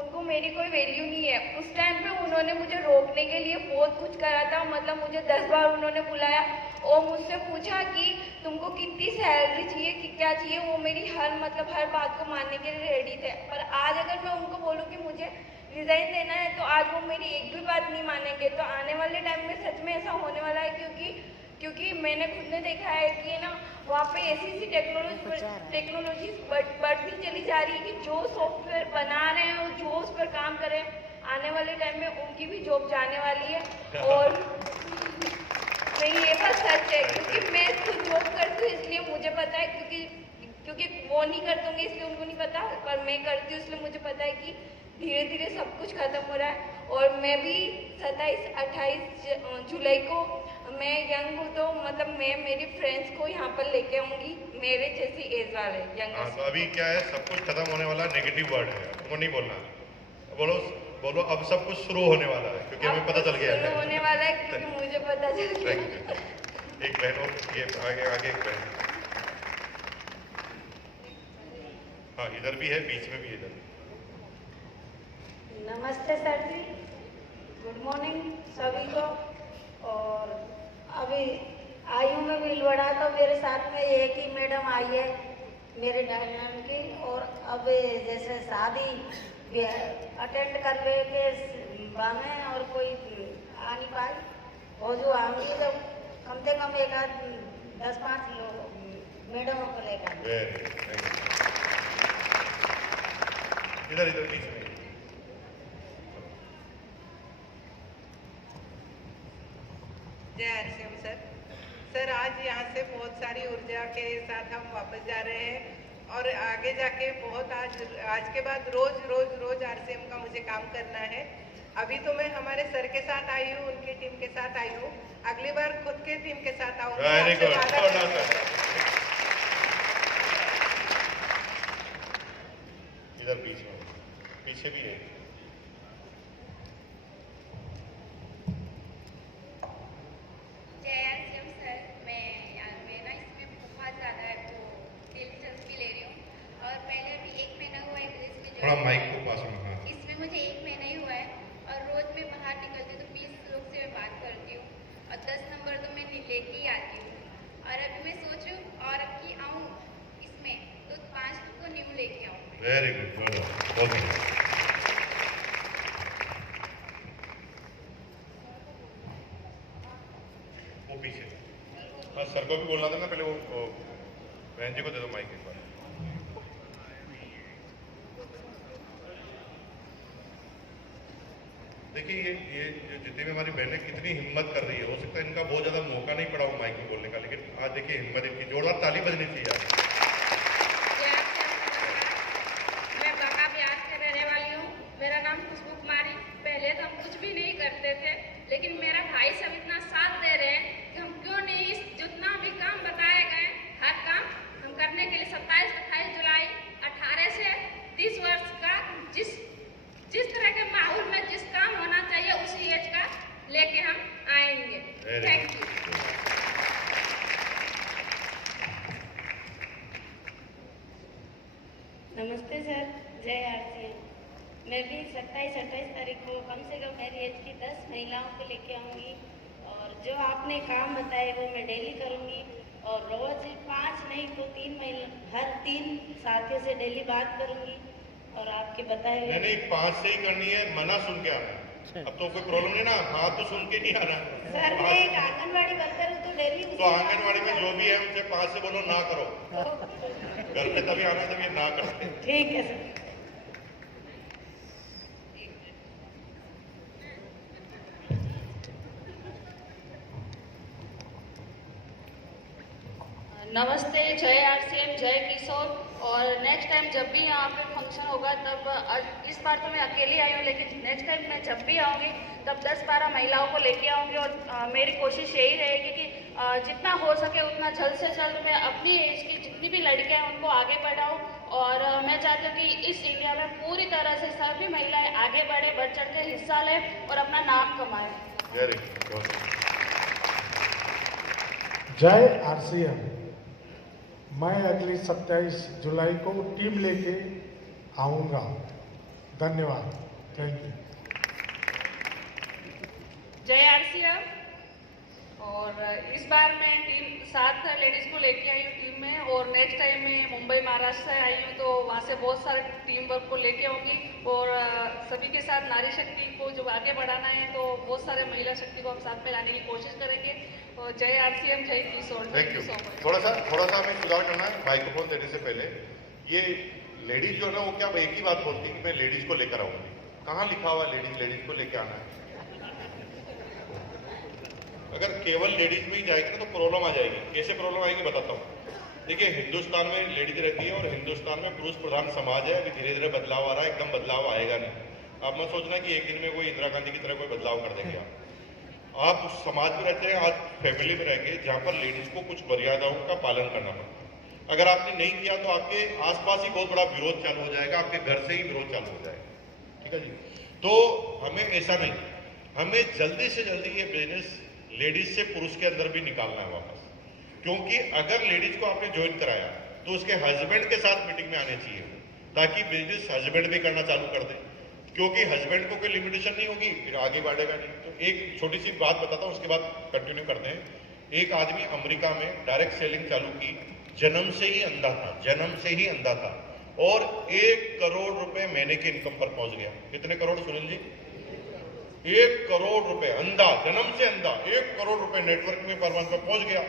उनको मेरी कोई वैल्यू नहीं है। उस टाइम पे उन्होंने मुझे रोकने के लिए बहुत कुछ करा था, मतलब मुझे 10 बार उन्होंने बुलाया और मुझसे पूछा कि तुमको कितनी सैलरी चाहिए, कि क्या चाहिए। वो मेरी हर बात को मानने के लिए रेडी थे। पर आज अगर मैं उनको बोलूँ कि मुझे रिज़ाइन देना है, तो आज वो मेरी एक भी बात नहीं मानेंगे। तो आने वाले टाइम में सच में ऐसा होने वाला है, क्योंकि क्योंकि मैंने खुद ने देखा है कि ना वहाँ पे ऐसी टेक्नोलॉजी बढ़ती चली जा रही है कि जो सॉफ्टवेयर बना रहे हैं और जो उस पर काम कर रहे हैं, आने वाले टाइम में उनकी भी जॉब जाने वाली है। और नहीं, ये बात सच है, क्योंकि मैं खुद जॉब करती हूँ इसलिए मुझे पता है, क्योंकि वो नहीं करते होंगे इसलिए उनको नहीं पता, पर मैं करती हूँ इसलिए मुझे पता है कि धीरे धीरे सब कुछ खत्म हो रहा है। और मैं भी 27-28 जुलाई को मैं यंग हूँ, तो मतलब मैं मेरी फ्रेंड्स को यहाँ पर लेके आऊँगी, मेरे जैसी एज वाले यंग। तो अभी क्या है, सब कुछ खत्म होने वाला नेगेटिव वर्ड है, वो नहीं बोलना। बोलो बोलो अब सब कुछ शुरू होने वाला है, क्योंकि हमें पता चल गया है। शुरू होने वाला है क्योंकि मुझे पता चल गया। एक बहन और ये आगे एक बहन, हाँ इधर भी है, बीच में भी इधर। नमस्ते सर जी, गुड मॉर्निंग सभी को। और अभी आई हूँ मैं भीलवाड़ा, तो मेरे साथ में एक ही मैडम आई है मेरे डायनाम की। और अब जैसे शादी अटेंड कर ले के बने और कोई आ नहीं पाए, और जो आऊँगी तो कम से कम एक आध 10-5 लोग मैडमों को लेकर। इधर इधर बीच में। जय आरसीएम सर, आज यहाँ से बहुत सारी ऊर्जा के साथ हम वापस जा रहे हैं और आगे जाके बहुत आज के बाद रोज आरसीएम का मुझे काम करना है। अभी तो मैं हमारे सर के साथ आई हूँ, उनकी टीम के साथ आई हूँ, अगली बार खुद के टीम के साथ आऊँगी। इधर बीच में, पीछे भी है। थोड़ा माइक को पास में। हाँ, इसमें मुझे 1 महीना ही हुआ है और रोज मैं बाहर निकलती हूँ तो 20 लोग से मैं बात करती हूँ और 10 नंबर तो मैं लेके ही आती हूँ। और अभी मैं सोच रही हूँ और अब की आऊँ इसमें तो 5 को न्यू लेके आऊँ। Very good, okay. वो पीछे, हाँ सर को भी बोलना था ना पहले, वो बहन जी को दे दो माइक एक बार। देखिए ये जितनी भी हमारी बहनें कितनी हिम्मत कर रही है, हो सकता है इनका बहुत ज्यादा मौका नहीं पड़ा वो माइक में बोलने का, लेकिन आज देखिए हिम्मत इनकी, जोरदार ताली बजनी चाहिए आज। मैं बाका बिहार से रहने वाली हूँ, मेरा नाम खुशबू कुमारी। पहले तो हम कुछ भी नहीं करते थे, लेकिन मेरा भाई सब इतना साथ दे रहे हैं कि हम क्यों नहीं इस जितना भी काम बताए गए हर काम हम करने के लिए 27-28 जुलाई 18 से 30 वर्ष का जिस तरह के माहौल में जिस काम होना चाहिए उसी एज का लेके हम आएंगे। Thank you. नमस्ते सर, जय आरसीएम। मैं भी 27-28 तारीख को कम से कम मेरी एज की 10 महिलाओं को लेके आऊँगी और जो आपने काम बताए वो मैं डेली करूँगी और रोज 5 नहीं तो 3 महिला, हर 3 साथियों से डेली बात करूँगी और आपके बताए हुए नहीं 5 से ही करनी है, मना सुन के आना। अब तो कोई प्रॉब्लम नहीं ना, हाँ तो सुन के नहीं आना। सर मैं एक आंगनवाड़ी वर्कर हूँ तो डेली तो आंगनवाड़ी में जो भी है उनसे 5 से बोलो ना करो, घर पे तभी आना जब ये ना करते। ठीक है सर। नमस्ते, जय आरसीएम, जय किशोर। और नेक्स्ट टाइम जब भी यहाँ पे फंक्शन होगा तब इस बार तो मैं अकेली आई हूँ, लेकिन नेक्स्ट टाइम मैं जब भी आऊँगी तब 10-12 महिलाओं को लेके आऊँगी और मेरी कोशिश यही रहेगी कि जितना हो सके उतना जल्द से जल्द मैं अपनी एज की जितनी भी लड़कियाँ हैं उनको आगे बढ़ाऊँ। और मैं चाहती हूँ कि इस इंडिया में पूरी तरह से सभी महिलाएँ आगे बढ़े, बढ़ चढ़ के हिस्सा लें और अपना नाम कमाएं। जय आरसीएम। मैं अगली 27 जुलाई को टीम लेके आऊँगा। धन्यवाद, थैंक यू। जय आरसीएम। और इस बार मैं टीम 7 लेडीज़ को लेके आई हूँ टीम में और नेक्स्ट टाइम मैं मुंबई महाराष्ट्र से आई हूँ तो वहाँ से बहुत सारे टीम वर्क को लेके आऊँगी और सभी के साथ नारी शक्ति को जो आगे बढ़ाना है तो बहुत सारे महिला शक्ति को हम साथ में लाने की कोशिश करेंगे। और जय आरसीएम, जय Kishore. Thank you. So much. थोड़ा सा हमें सुधार करना है माइक्रोफोन देने से पहले। ये लेडीज जो है ना वो क्या एक ही बात बोलती है कि मैं लेडीज को लेकर आऊंगी। कहाँ लिखा हुआ लेडीज को लेकर आना है? अगर केवल लेडीज में ही जाएगी ना तो प्रॉब्लम आ जाएगी। कैसे प्रॉब्लम आएगी बताता हूँ। देखिए, हिंदुस्तान में लेडीज रहती है और हिंदुस्तान में पुरुष प्रधान समाज है। अभी धीरे धीरे बदलाव आ रहा है, एकदम बदलाव आएगा नहीं। आप मत सोचना कि एक दिन में कोई इंदिरा गांधी की तरह कोई बदलाव कर देंगे। आप उस समाज में रहते हैं, आज फैमिली में रहेंगे जहां पर लेडीज को कुछ मर्यादाओं का पालन करना पड़ता है। अगर आपने नहीं किया तो आपके आसपास ही बहुत बड़ा विरोध चालू हो जाएगा, आपके घर से ही विरोध चालू हो जाएगा। ठीक है जी। तो हमें ऐसा नहीं, हमें जल्दी से जल्दी ये बिजनेस लेडीज से पुरुष के अंदर भी निकालना है वापस। क्योंकि अगर लेडीज को आपने ज्वाइन कराया तो उसके हस्बैंड के साथ मीटिंग में आने चाहिए, ताकि बिजनेस हस्बैंड भी करना चालू कर दे। क्योंकि हस्बैंड को कोई लिमिटेशन नहीं होगी, फिर आगे बढ़ेगा नहीं। तो एक छोटी सी बात बताता हूँ, उसके बाद कंटिन्यू करते हैं। एक आदमी अमेरिका में डायरेक्ट सेलिंग चालू की, जन्म से ही अंधा था, जन्म से ही अंधा था, और 1 करोड़ रुपए महीने की इनकम पर पहुंच गया। कितने करोड़ सुनील जी? 1 करोड़ रुपए, अंधा, जन्म से अंधा, 1 करोड़ रुपए नेटवर्क में पर मंथ पर पहुंच गया।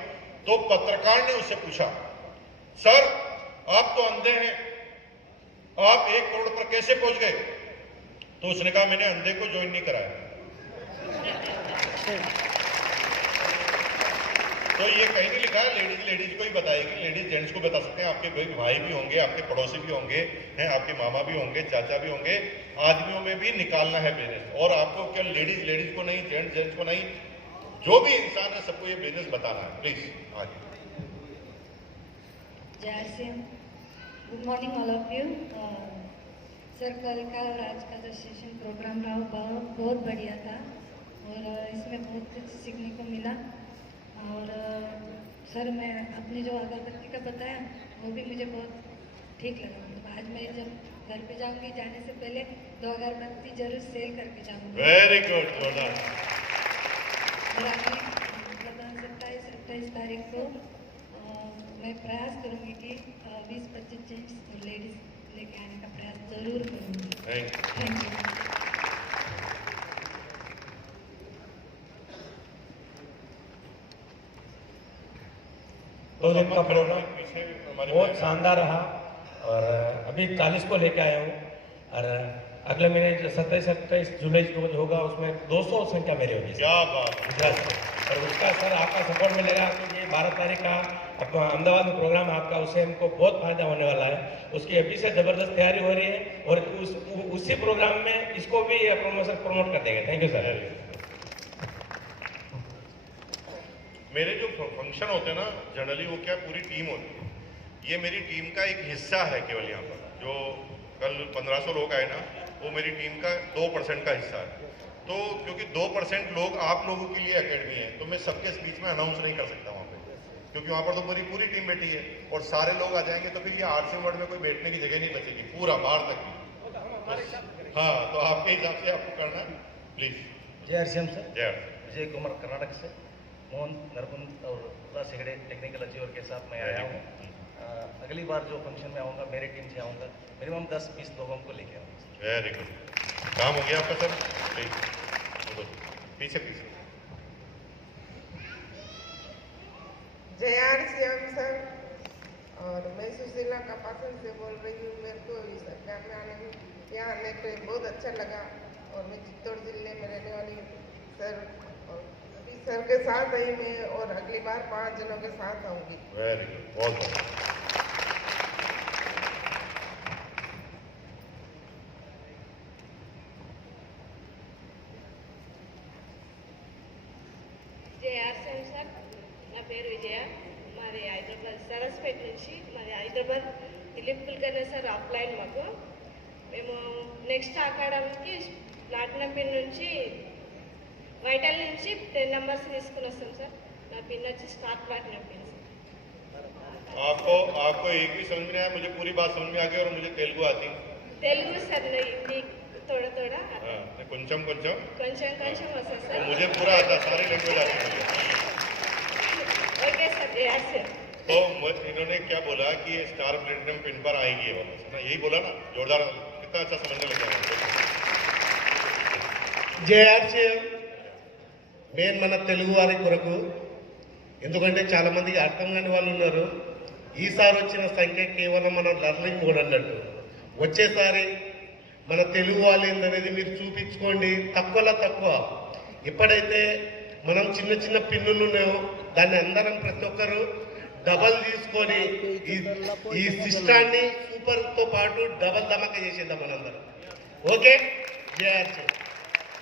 तो पत्रकार ने उससे पूछा, सर आप तो अंधे हैं, आप 1 करोड़ पर कैसे पहुंच गए? तो उसने कहा, मैंने अंधे को ज्वाइन नहीं कराया। तो ये कहीं नहीं लिखा है, लेडीज को ही बताएगी। लेडीज जेंट्स को बता सकते हैं, आपके भाई भी होंगे, आपके पड़ोसी भी होंगे, हैं, आपके मामा भी होंगे, चाचा भी होंगे। आदमियों में भी निकालना है बिजनेस। और आपको क्या लेडीज को नहीं, जेंट्स को नहीं, जो भी इंसान है सबको ये बिजनेस बताना है। प्लीज आगे। जय RCM, good morning all of you. Sir, कल का और आज का जो सेशन प्रोग्राम रहा बहुत बढ़िया था और इसमें बहुत कुछ सीखने को मिला। और सर, मैं अपनी जो अगरबत्ती का बताया वो भी मुझे बहुत ठीक लगा। मतलब आज मैं जब घर पे जाऊंगी, जाने से पहले 2 अगरबत्ती जरूर सेल करके जाऊंगी। Very good. और आगे 27-28 तारीख को मैं प्रयास करूंगी कि 20-25 जेंट्स और लेडीज लेके आने का प्रयास जरूर करूंगी। Thank you. दो दिन का प्रोग्राम बहुत शानदार रहा और अभी 40 को लेकर आया हूँ। और अगले महीने जो 27-28 जुलाई को जो होगा उसमें 200 संख्या मेरी होगी। क्या बात। गुजरात से। और उसका सर आपका सपोर्ट मिलेगा, क्योंकि 12 तारीख का अहमदाबाद में प्रोग्राम है आपका, उससे हमको बहुत फायदा होने वाला है। उसकी अभी से जबरदस्त तैयारी हो रही है और उसी प्रोग्राम में इसको भी प्रमोट कर देंगे। Thank you sir. मेरे जो फंक्शन होते हैं ना, जनरली वो क्या पूरी टीम होती है। ये मेरी टीम का एक हिस्सा है केवल। यहाँ पर जो कल 1500 लोग आए ना, वो मेरी टीम का 2% का हिस्सा है। तो क्योंकि 2% लोग आप लोगों के लिए अकेडमी है, तो मैं सबके बीच में अनाउंस नहीं कर सकता वहाँ पे, क्योंकि वहाँ पर तो मेरी पूरी टीम बैठी है और सारे लोग आ जाएंगे तो फिर ये आरसीएम वर्ड में कोई बैठने की जगह नहीं बचेगी, पूरा बाहर तक की। हाँ, तो आपके हिसाब से आपको करना है, प्लीज। जय आरसीएम सर। जय। विजय कुमार कर्नाटक से, मोहन नरकुंद और उल्लास हेगड़े टेक्निकल अचीवर के साथ मैं आया हूँ। अगली बार जो फंक्शन में आऊँगा मेरी टीम से आऊँगा, मिनिमम 10-20 लोगों को लेके आऊँगा। वेरी गुड, काम हो गया आपका सर। प्लीज पीछे पीछे। जय आरसीएम सर। और मैं सुशीला कपासन से बोल रही हूँ। मेरे को इस सरकार में आने में, यहाँ आने पे बहुत अच्छा लगा और मैं चित्तौड़ जिले में रहने वाली हूँ सर। और अभी सर के साथ आई मैं और अगली बार 5 जनों के साथ आऊँगी। वेरी गुड, बहुत बहुत। జయ ఆర్సీఎం సార్, నా పేరు విజయ, మాది హైదరాబాద్ సరస్పేట నుంచి. మాది హైదరాబాద్ దిలీప్ కుల్కర్ణి సార్ అప్లైన్ మాకు. మేము నెక్స్ట్ అకాడమీకి ప్లాటినం పిన్ నుంచి వైటల్ నుంచి 10 నంబర్స్ తీసుకుని వస్తాం సార్. నా పిన్ వచ్చి స్టార్ प्लैटिनम पिन। आपको एक भी समझ में आया? मुझे पूरी बात समझ में आ गई और मुझे तेलुगु आती। తెలుగు సార్, हिंदी थोड़ा थोड़ा, కొంచెం కొంచెం కొంచెం వస్తుంది तो సార్. मुझे पूरा आता, सारी लैंग्वेज आती मुझे। ओके सर, जय आरसीएम। तो इन्होंने क्या बोला कि ये स्टार प्लैटिनम पिन पर आएगी वापस, है ना? यही बोला ना, जोरदार, कितना अच्छा समझने लग गया। జయ ఆర్సీఎం. నేను మన తెలుగు వారి కొరకు ఎందుకంటే చాలా మందికి అర్థం కాని వాళ్ళు ఉన్నారు. ఈసారి వచ్చిన సంఖ్య కేవలం మన లర్నింగ్ మోడ్ అన్నట్టు. వచ్చేసారి మన తెలుగు వాళ్ళు ఏందనేది మీరు చూపించుకోండి. తక్కువలో తక్కువ ఎప్పుడైతే మనం చిన్న చిన్న పిన్నులు ఉన్నాయో దాన్ని అందరం ప్రతి ఒక్కరు డబల్ తీసుకొని ఈ సిస్టాన్ని సూపర్తో పాటు డబల్ ధమాక చేసేద్దాం మనందరం. ఓకే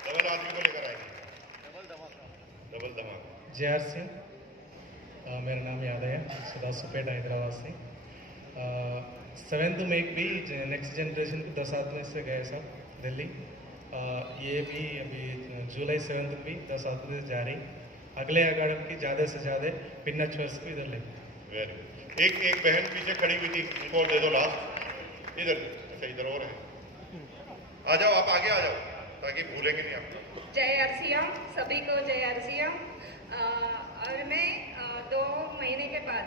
डबल आदमी को लेकर आएंगे, डबल धमाका। जय मेरा नाम यादव है, सदासुपेट हैदराबाद से। 7th मई भी नेक्स्ट जनरेशन को 10 आदमी से गए सब दिल्ली। ये भी अभी जुलाई 7 भी 10 आदमी से जा रही। अगले अकाडमी की ज़्यादा से ज़्यादा पिन्ना चॉइस को इधर ले। Very good. एक बहन पीछे खड़ी हुई थी, उनको दे दो लास्ट। इधर अच्छा इधर और है, आ जाओ आप आगे आ जाओ ताकि भूलेंगे नहीं आपको। जय आरसीएम, सभी को जय आरसीएम। और मैं 2 महीने के बाद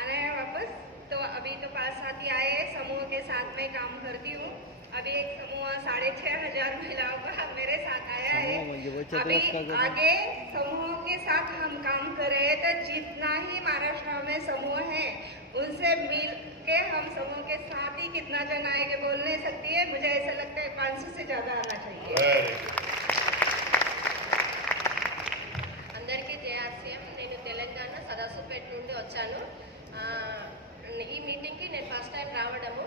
आना है वापस। तो अभी तो 5 साथी आए हैं, समूह के साथ में काम करती हूँ। अभी एक समूह 6500 महिलाओं का मेरे साथ आया है। अभी आगे समूह के साथ हम काम कर रहे हैं। तो जितना ही महाराष्ट्र में समूह है उनसे मिल के हम समूह के साथ ही कितना जन आएंगे बोल नहीं सकती है। मुझे ऐसा लगता है 500 से ज़्यादा आना चाहिए। అందరికీ జేఆర్సీఎం. నేను తెలంగాణ సదాసుపేట నుండి వచ్చాను. ఈ మీటింగ్కి నేను ఫస్ట్ టైం రావడము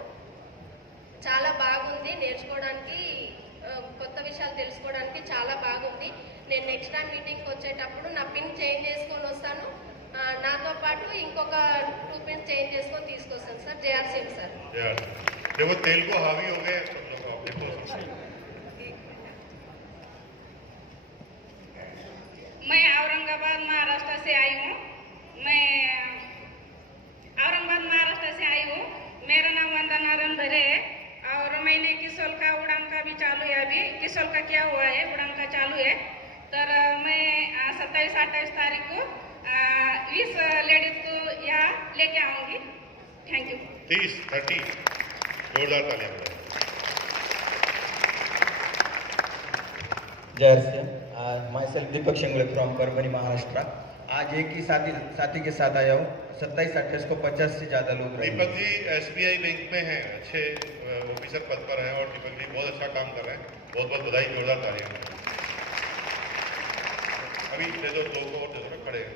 చాలా బాగుంది. నేర్చుకోవడానికి కొత్త విషయాలు తెలుసుకోవడానికి చాలా బాగుంది. నేను నెక్స్ట్ టైం మీటింగ్కి వచ్చేటప్పుడు నా పిన్ చేంజ్ చేసుకొని వస్తాను. నాతో పాటు ఇంకొక 2 పిన్స్ చేంజ్ చేసుకొని తీసుకొస్తాను సార్. JRCM sir. देखो तेलुगु हावी हो गए। मैं औरंगाबाद महाराष्ट्र से आई हूँ। मैं औरंगाबाद महाराष्ट्र से आई हूँ। मेरा नाम वंदना रंधरे है और मैंने किशोल का उड़ान का भी चालू है। अभी किशोल का क्या हुआ है, उड़ान का चालू है। तो मैं 27-28 तारीख को 20 लेडीज को यहाँ लेके आऊँगी। Thank you. 30 जोरदार तालियां। जय RCM. Myself Deepak Shengle from Parbhani Maharashtra. आज एक ही साथी के साथ आया हूँ। 27-28 को 50 से ज़्यादा लोग। दीपक जी SBI बैंक में हैं, अच्छे ऑफिसर पद पर हैं और दीपक जी बहुत अच्छा काम कर रहे हैं। बहुत बहुत बधाई, जोरदार तालियां। अभी दे दो 2 को और दे दो, खड़े हैं।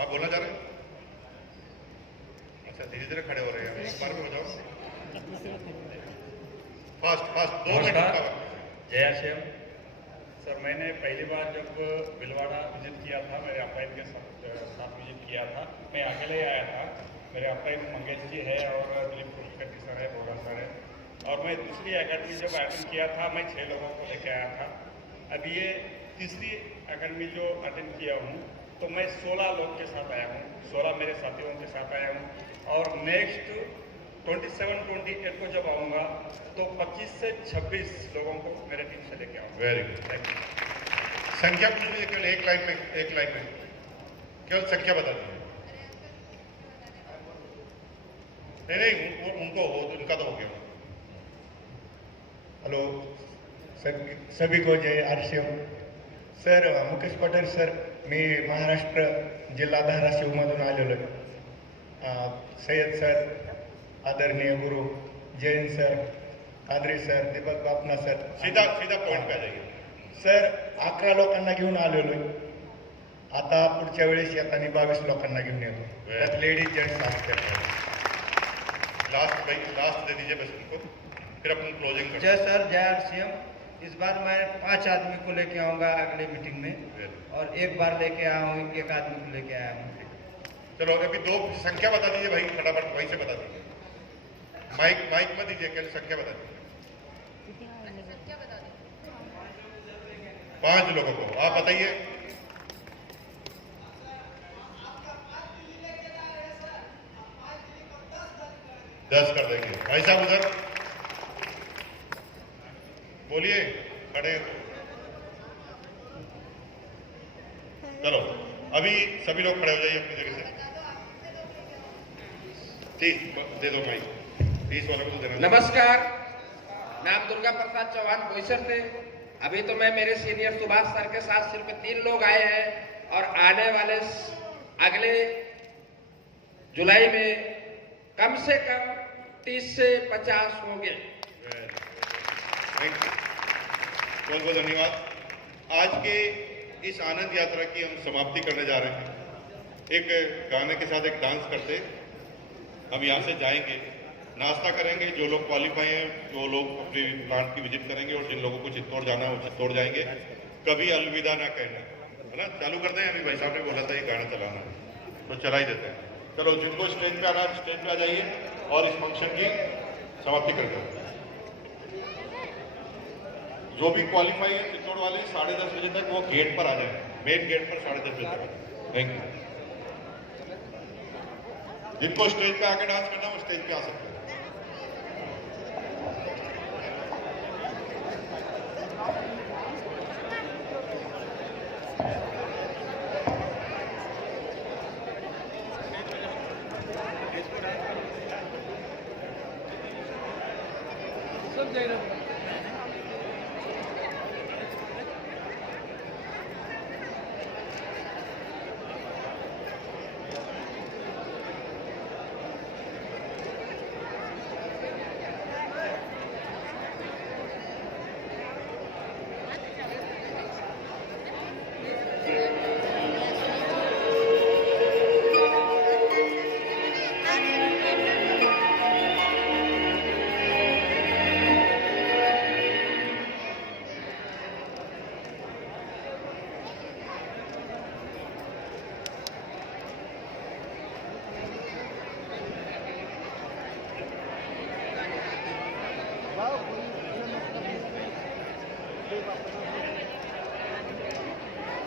आप बोलना चाह रहे हैं? अच्छा धीरे धीरे खड़े हो रहे हैं, एक बार में हो जाओ। फास्ट 2 मिनट का वक्त। जय आरसीएम सर। मैंने पहली बार जब भिलवाड़ा विजिट किया था, मेरे अपाइन के साथ विजिट किया था। मैं अकेले ही आया था। मेरे अपाइन मंगेश जी है और दिलीप कुलकर्णी सर है, बोरा सर है। और मैं दूसरी अकेडमी जब अटेंड किया था मैं 6 लोगों को लेके आया था। अभी ये तीसरी अकेडमी जो अटेंड किया हूँ तो मैं 16 लोग के साथ आया हूँ, 16 मेरे साथियों के साथ आया हूँ। और नेक्स्ट 27-28 को जब आऊँगा तो 25 से 26 लोगों को मेरे टीम से लेके आऊँगा। Very good, thank you. संख्या पूछ लीजिए केवल एक लाइन में केवल संख्या बता दीजिए। नहीं उनको हो, उनका तो हो गया। हॅलो सभी को जय RCM sir. Mukesh Patel sir. मी महाराष्ट्र जिल्हा धाराशिवमधून आलेलो आहे. सय्यद सर, आदरणीय गुरु, जैन सर, आदरी सर, दीपक बापना सर. सीधा पॉइंट पे आ जाइए सर. 11 लोकांना घेऊन आलेलो आहे. आता पुढच्या वेळेस येताना 22 लोकांना घेऊन येतो. त्यात लेडीज जेंट्स असतात. लास्ट दे दीजिए बस उनको, फिर अपन क्लोजिंग करते जय सर. जय आरसीएम. इस बार मैं 5 आदमी को लेके आऊँगा अगले मीटिंग में और एक बार लेके आया हूँ, 1 आदमी को लेके आया हूँ। चलो अभी 2 संख्या बता दीजिए भाई, फटाफट वहीं से बता दीजिए। माइक मत दीजिए, केवल संख्या बता दीजिए। 5 लोगों को आप बताइए। दस कर देंगे भाई साहब। उधर बोलिए, खड़े। चलो अभी सभी लोग खड़े हो जाइए अपनी जगह से। 30 दे दो माइक, 30 वालों को तो देना। नमस्कार, नाम दुर्गा प्रसाद चौहान बोईसर से। अभी तो मैं मेरे सीनियर सुभाष सर के साथ सिर्फ 3 लोग आए हैं और आने वाले अगले जुलाई में कम से कम 30 से 50 होंगे। बहुत बहुत धन्यवाद। आज के इस आनंद यात्रा की हम समाप्ति करने जा रहे हैं। एक गाने के साथ एक डांस करते हम यहाँ से जाएंगे, नाश्ता करेंगे। जो लोग क्वालिफाई हैं वो लोग अपने प्लांट की विजिट करेंगे और जिन लोगों को चित्तौड़ जाना है वो चित्तौड़ जाएंगे। कभी अलविदा ना कहना, है ना। चालू करते हैं। अभी भाई साहब ने बोला था ये गाना चलाना, तो चला ही देते हैं। चलो, जिनको स्टेज पे आना है स्टेज पे आ जाइए और इस फंक्शन की समाप्ति करते हैं। जो भी क्वालिफाई है चित्तौड़ वाले 10:30 बजे तक वो गेट पर आ जाए, मेन गेट पर 10:30 बजे तक। Thank you. जिनको स्टेज पे आके डांस करना वो स्टेज पे आ सकते हैं। सब जय राम। Wow.